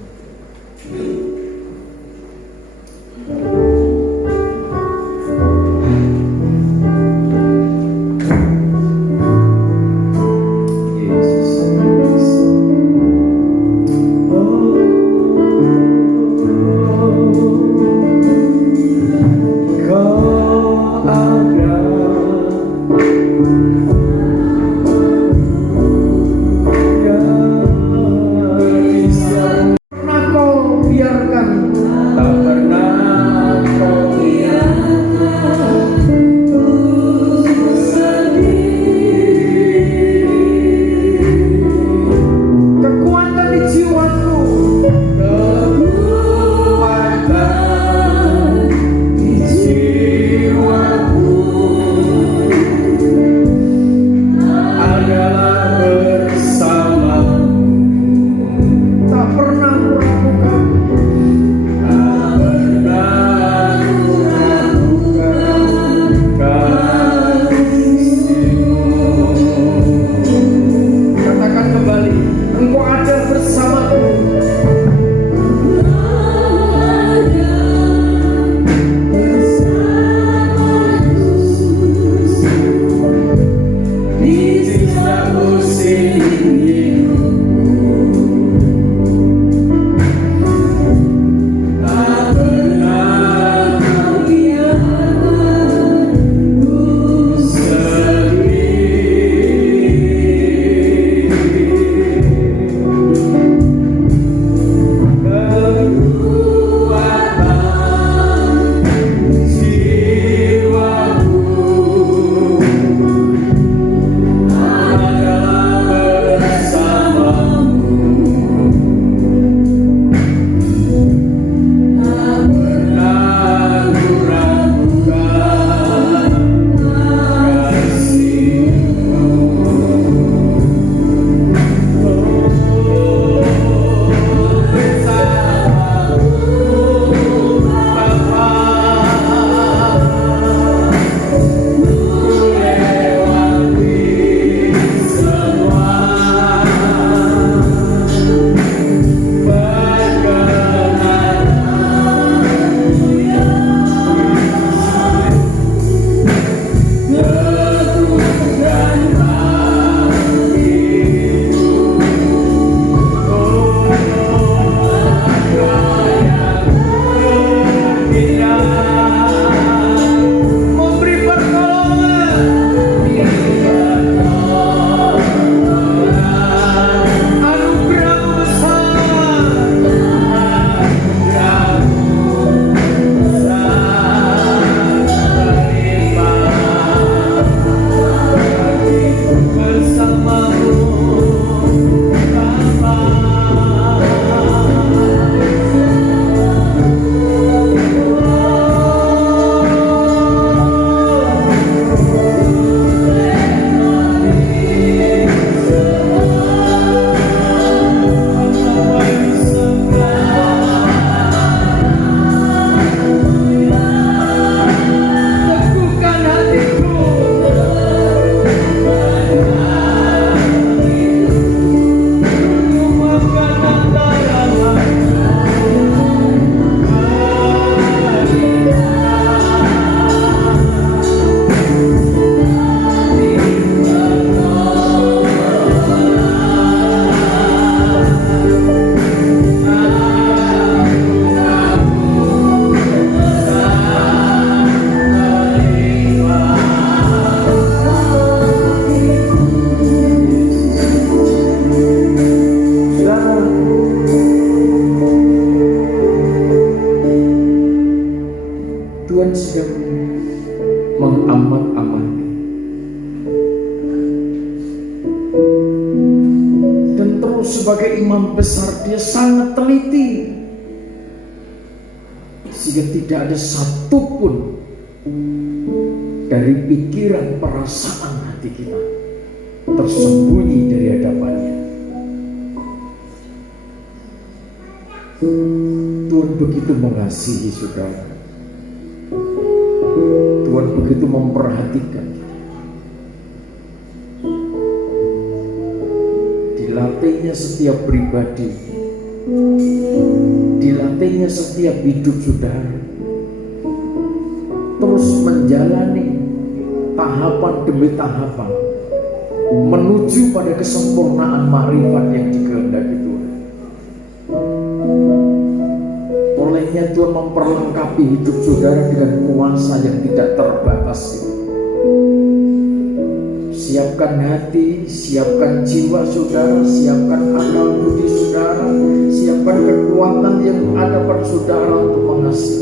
amat amati. Dan terus sebagai imam besar dia sangat teliti, sehingga tidak ada satupun dari pikiran perasaan hati kita tersembunyi dari hadapannya. Tuhan begitu mengasihi saudara. Tuhan begitu memperhatikan. Dilatihnya setiap pribadi, dilatihnya setiap hidup saudara, terus menjalani tahapan demi tahapan menuju pada kesempurnaan makrifat yang dikehendaki Tuhan. Olehnya Tuhan memperlengkapi hidup saudara dengan kuasa yang tidak terbatas. Siapkan hati, siapkan jiwa saudara, siapkan akal budi saudara, siapkan kekuatan yang ada pada saudara untuk mengasihi.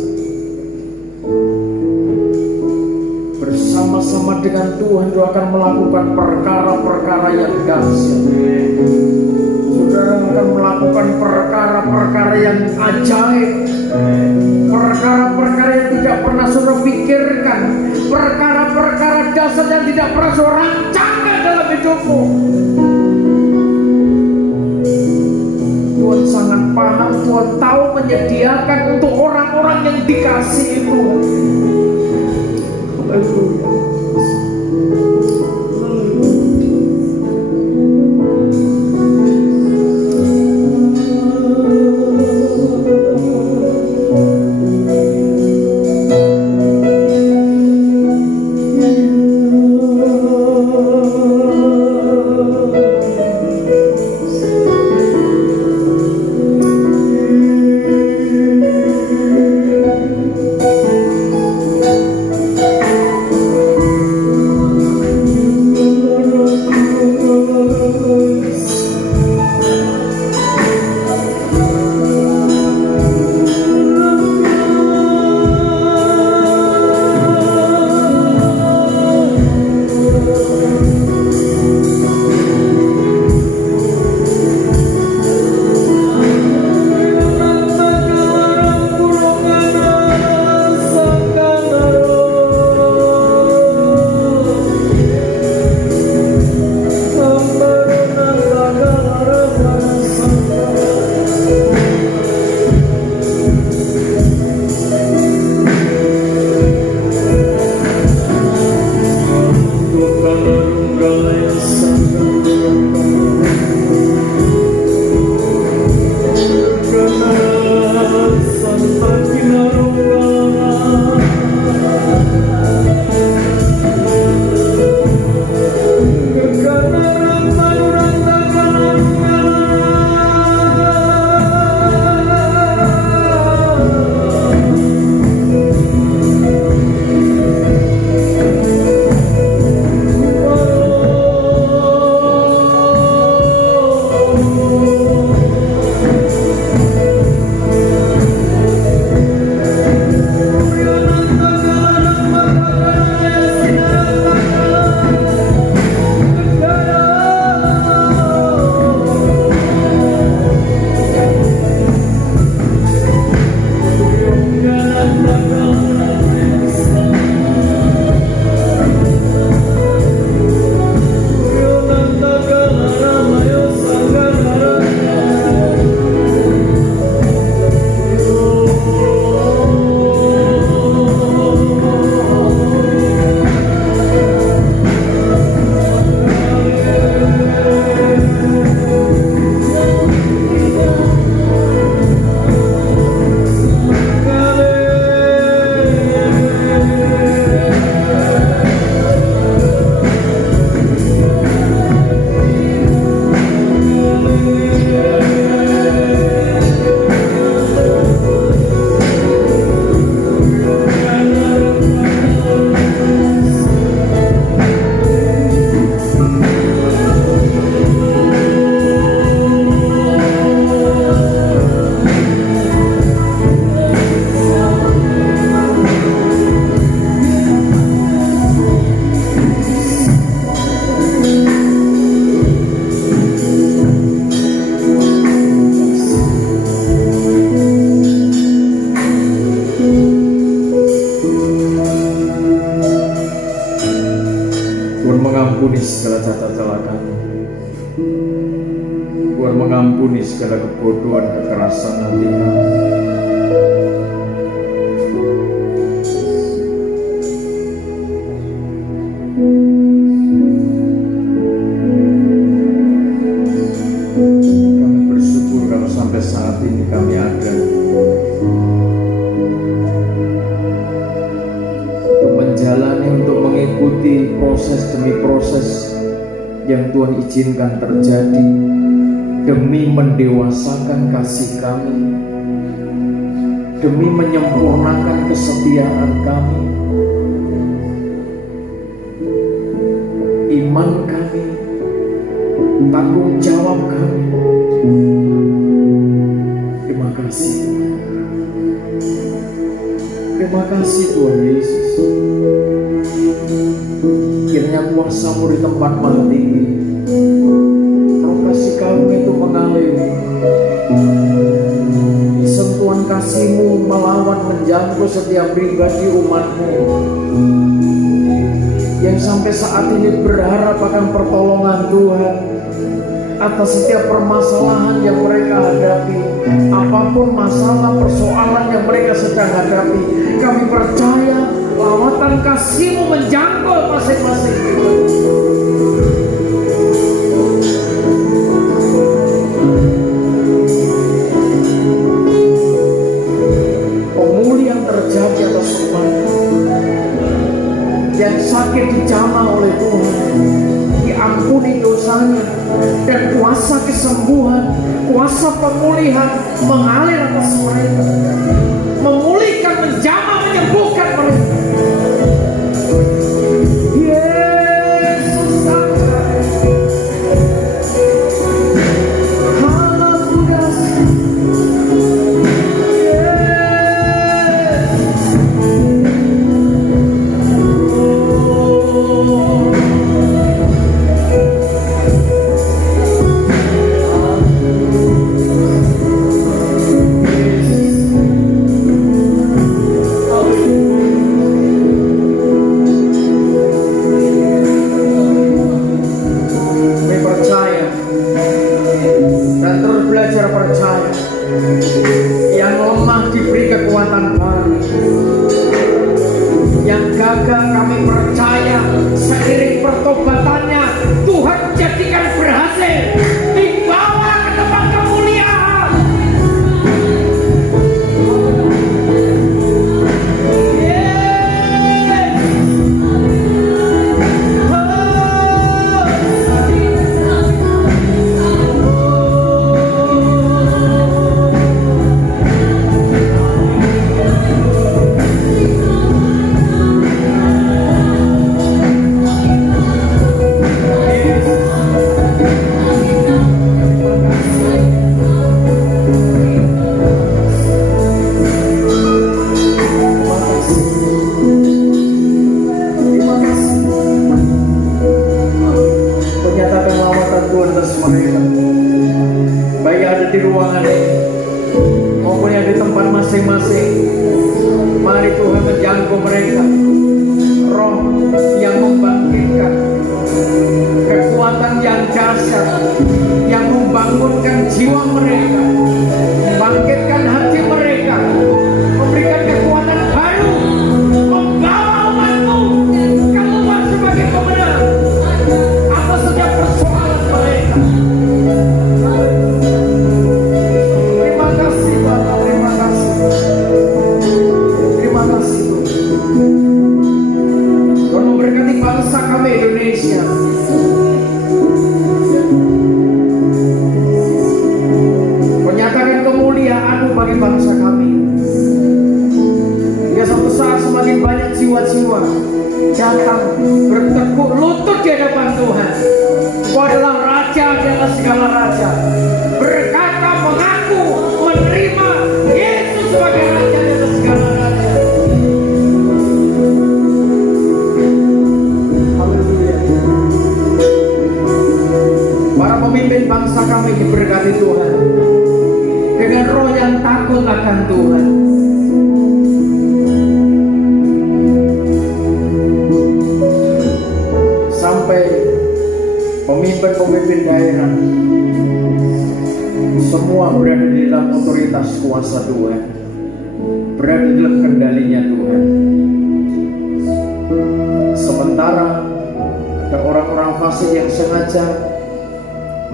Bersama-sama dengan Tuhan, Tuhan akan melakukan perkara-perkara yang dahsyat. Saudara akan melakukan perkara-perkara yang ajaib, perkara-perkara yang tidak pernah saudara pikirkan, perkara-perkara dasar yang tidak pernah saudara rancangkan dalam hidupmu. Tuhan sangat paham, Tuhan tahu menyediakan untuk orang-orang yang dikasihi Tuhan. Haleluya. Tuhan mengampuni segala cacat celah kami. Tuhan mengampuni segala kebodohan, kekerasan hati kami. Kami bersyukur kalau sampai saat ini kami ada untuk menjalani, untuk mengikuti proses demi proses yang Tuhan izinkan terjadi demi mendewasakan kasih kami, demi menyempurnakan kesetiaan kami, iman kami, tanggung jawab kami. Terima kasih Tuhan. Terima kasih Tuhan Yesus. Kiranya kuasa-Mu di tempat malam ini, roh kasih kami itu mengalir, sentuhan kasih-Mu melawan menjangkau setiap pribadi umat-Mu yang sampai saat ini berharap akan pertolongan Tuhan atas setiap permasalahan yang mereka hadapi. Apapun masalah persoalan yang mereka sedang hadapi, kami percaya lawatan kasih-Mu menjangkau masing-masing pribadi. Pemulihan terjadi atas umat yang sakit dijamah oleh Tuhan, diampuni dosanya, dan kuasa kesembuhan, kuasa pemulihan mengalir atas mereka, memulihkan, menjamah, menyembuhkan mereka. Yesus Tuhan. Haleluya. Percaya yang lemah diberi kekuatan baru, yang gagal kami percaya seiring pertobatannya Tuhan jadikan berhasil, dibawa ke tempat kemuliaan. Baik ada di ruangan ini maupun yang di tempat masing-masing, mari Tuhan menjangkau mereka. Roh yang membangkitkan, kekuatan yang dahsyat yang membangunkan jiwa mereka, membangkitkan hati mereka, memberikan kekuatan baru, membawa umat-Mu keluar sebagai pemenang atas setiap persoalan mereka. Terima kasih Bapak, terima kasih. Terima kasih Tuhan memberkati bangsa kami Indonesia. Menyatakan kemuliaan-Mu bagi bangsa kami. Ya suatu saat semakin banyak jiwa-jiwa datang bertekuk lutut di hadapan Tuhan. Engkau adalah Raja di atas segala raja, berkata, mengaku, menerima Yesus sebagai Raja di atas segala raja. Haleluya. Para pemimpin bangsa kami diberkati Tuhan dengan roh yang takut akan Tuhan. Sampai pemimpin-pemimpin daerah, semua berada di dalam otoritas kuasa Tuhan, berada di dalam kendalinya Tuhan. Sementara ada orang-orang fasik yang sengaja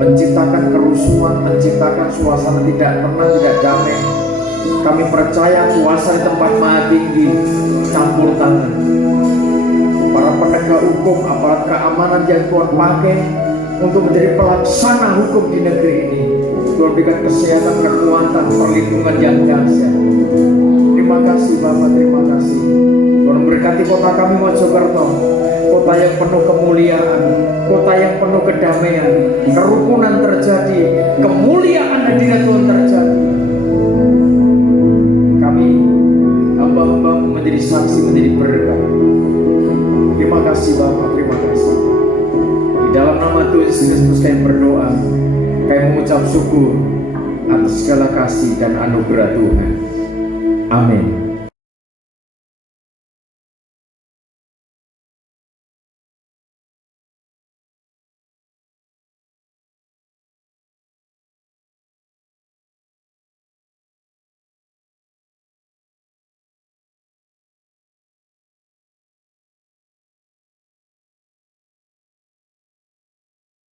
menciptakan kerusuhan, menciptakan suasana tidak tenang, tidak damai, kami percaya kuasa di tempat Maha Tinggi campur tangan. Para penegak hukum, aparat keamanan yang Tuhan pakai untuk menjadi pelaksana hukum di negeri ini, Tuhan berikan kesehatan, kekuatan, perlindungan yang dahsyat. Terima kasih Bapak, terima kasih. Tuhan memberkati kota kami Mojokerto, kota yang penuh kemuliaan, kota yang penuh kedamaian, kerukunan terjadi, kemuliaan hadirat Tuhan terjadi. Kami hamba-hamba menjadi saksi, menjadi berkat. Terima kasih Bapak, terima kasih. Di dalam nama Tuhan Yesus Kristus kami berdoa, kami mengucap syukur atas segala kasih dan anugerah Tuhan. Amin.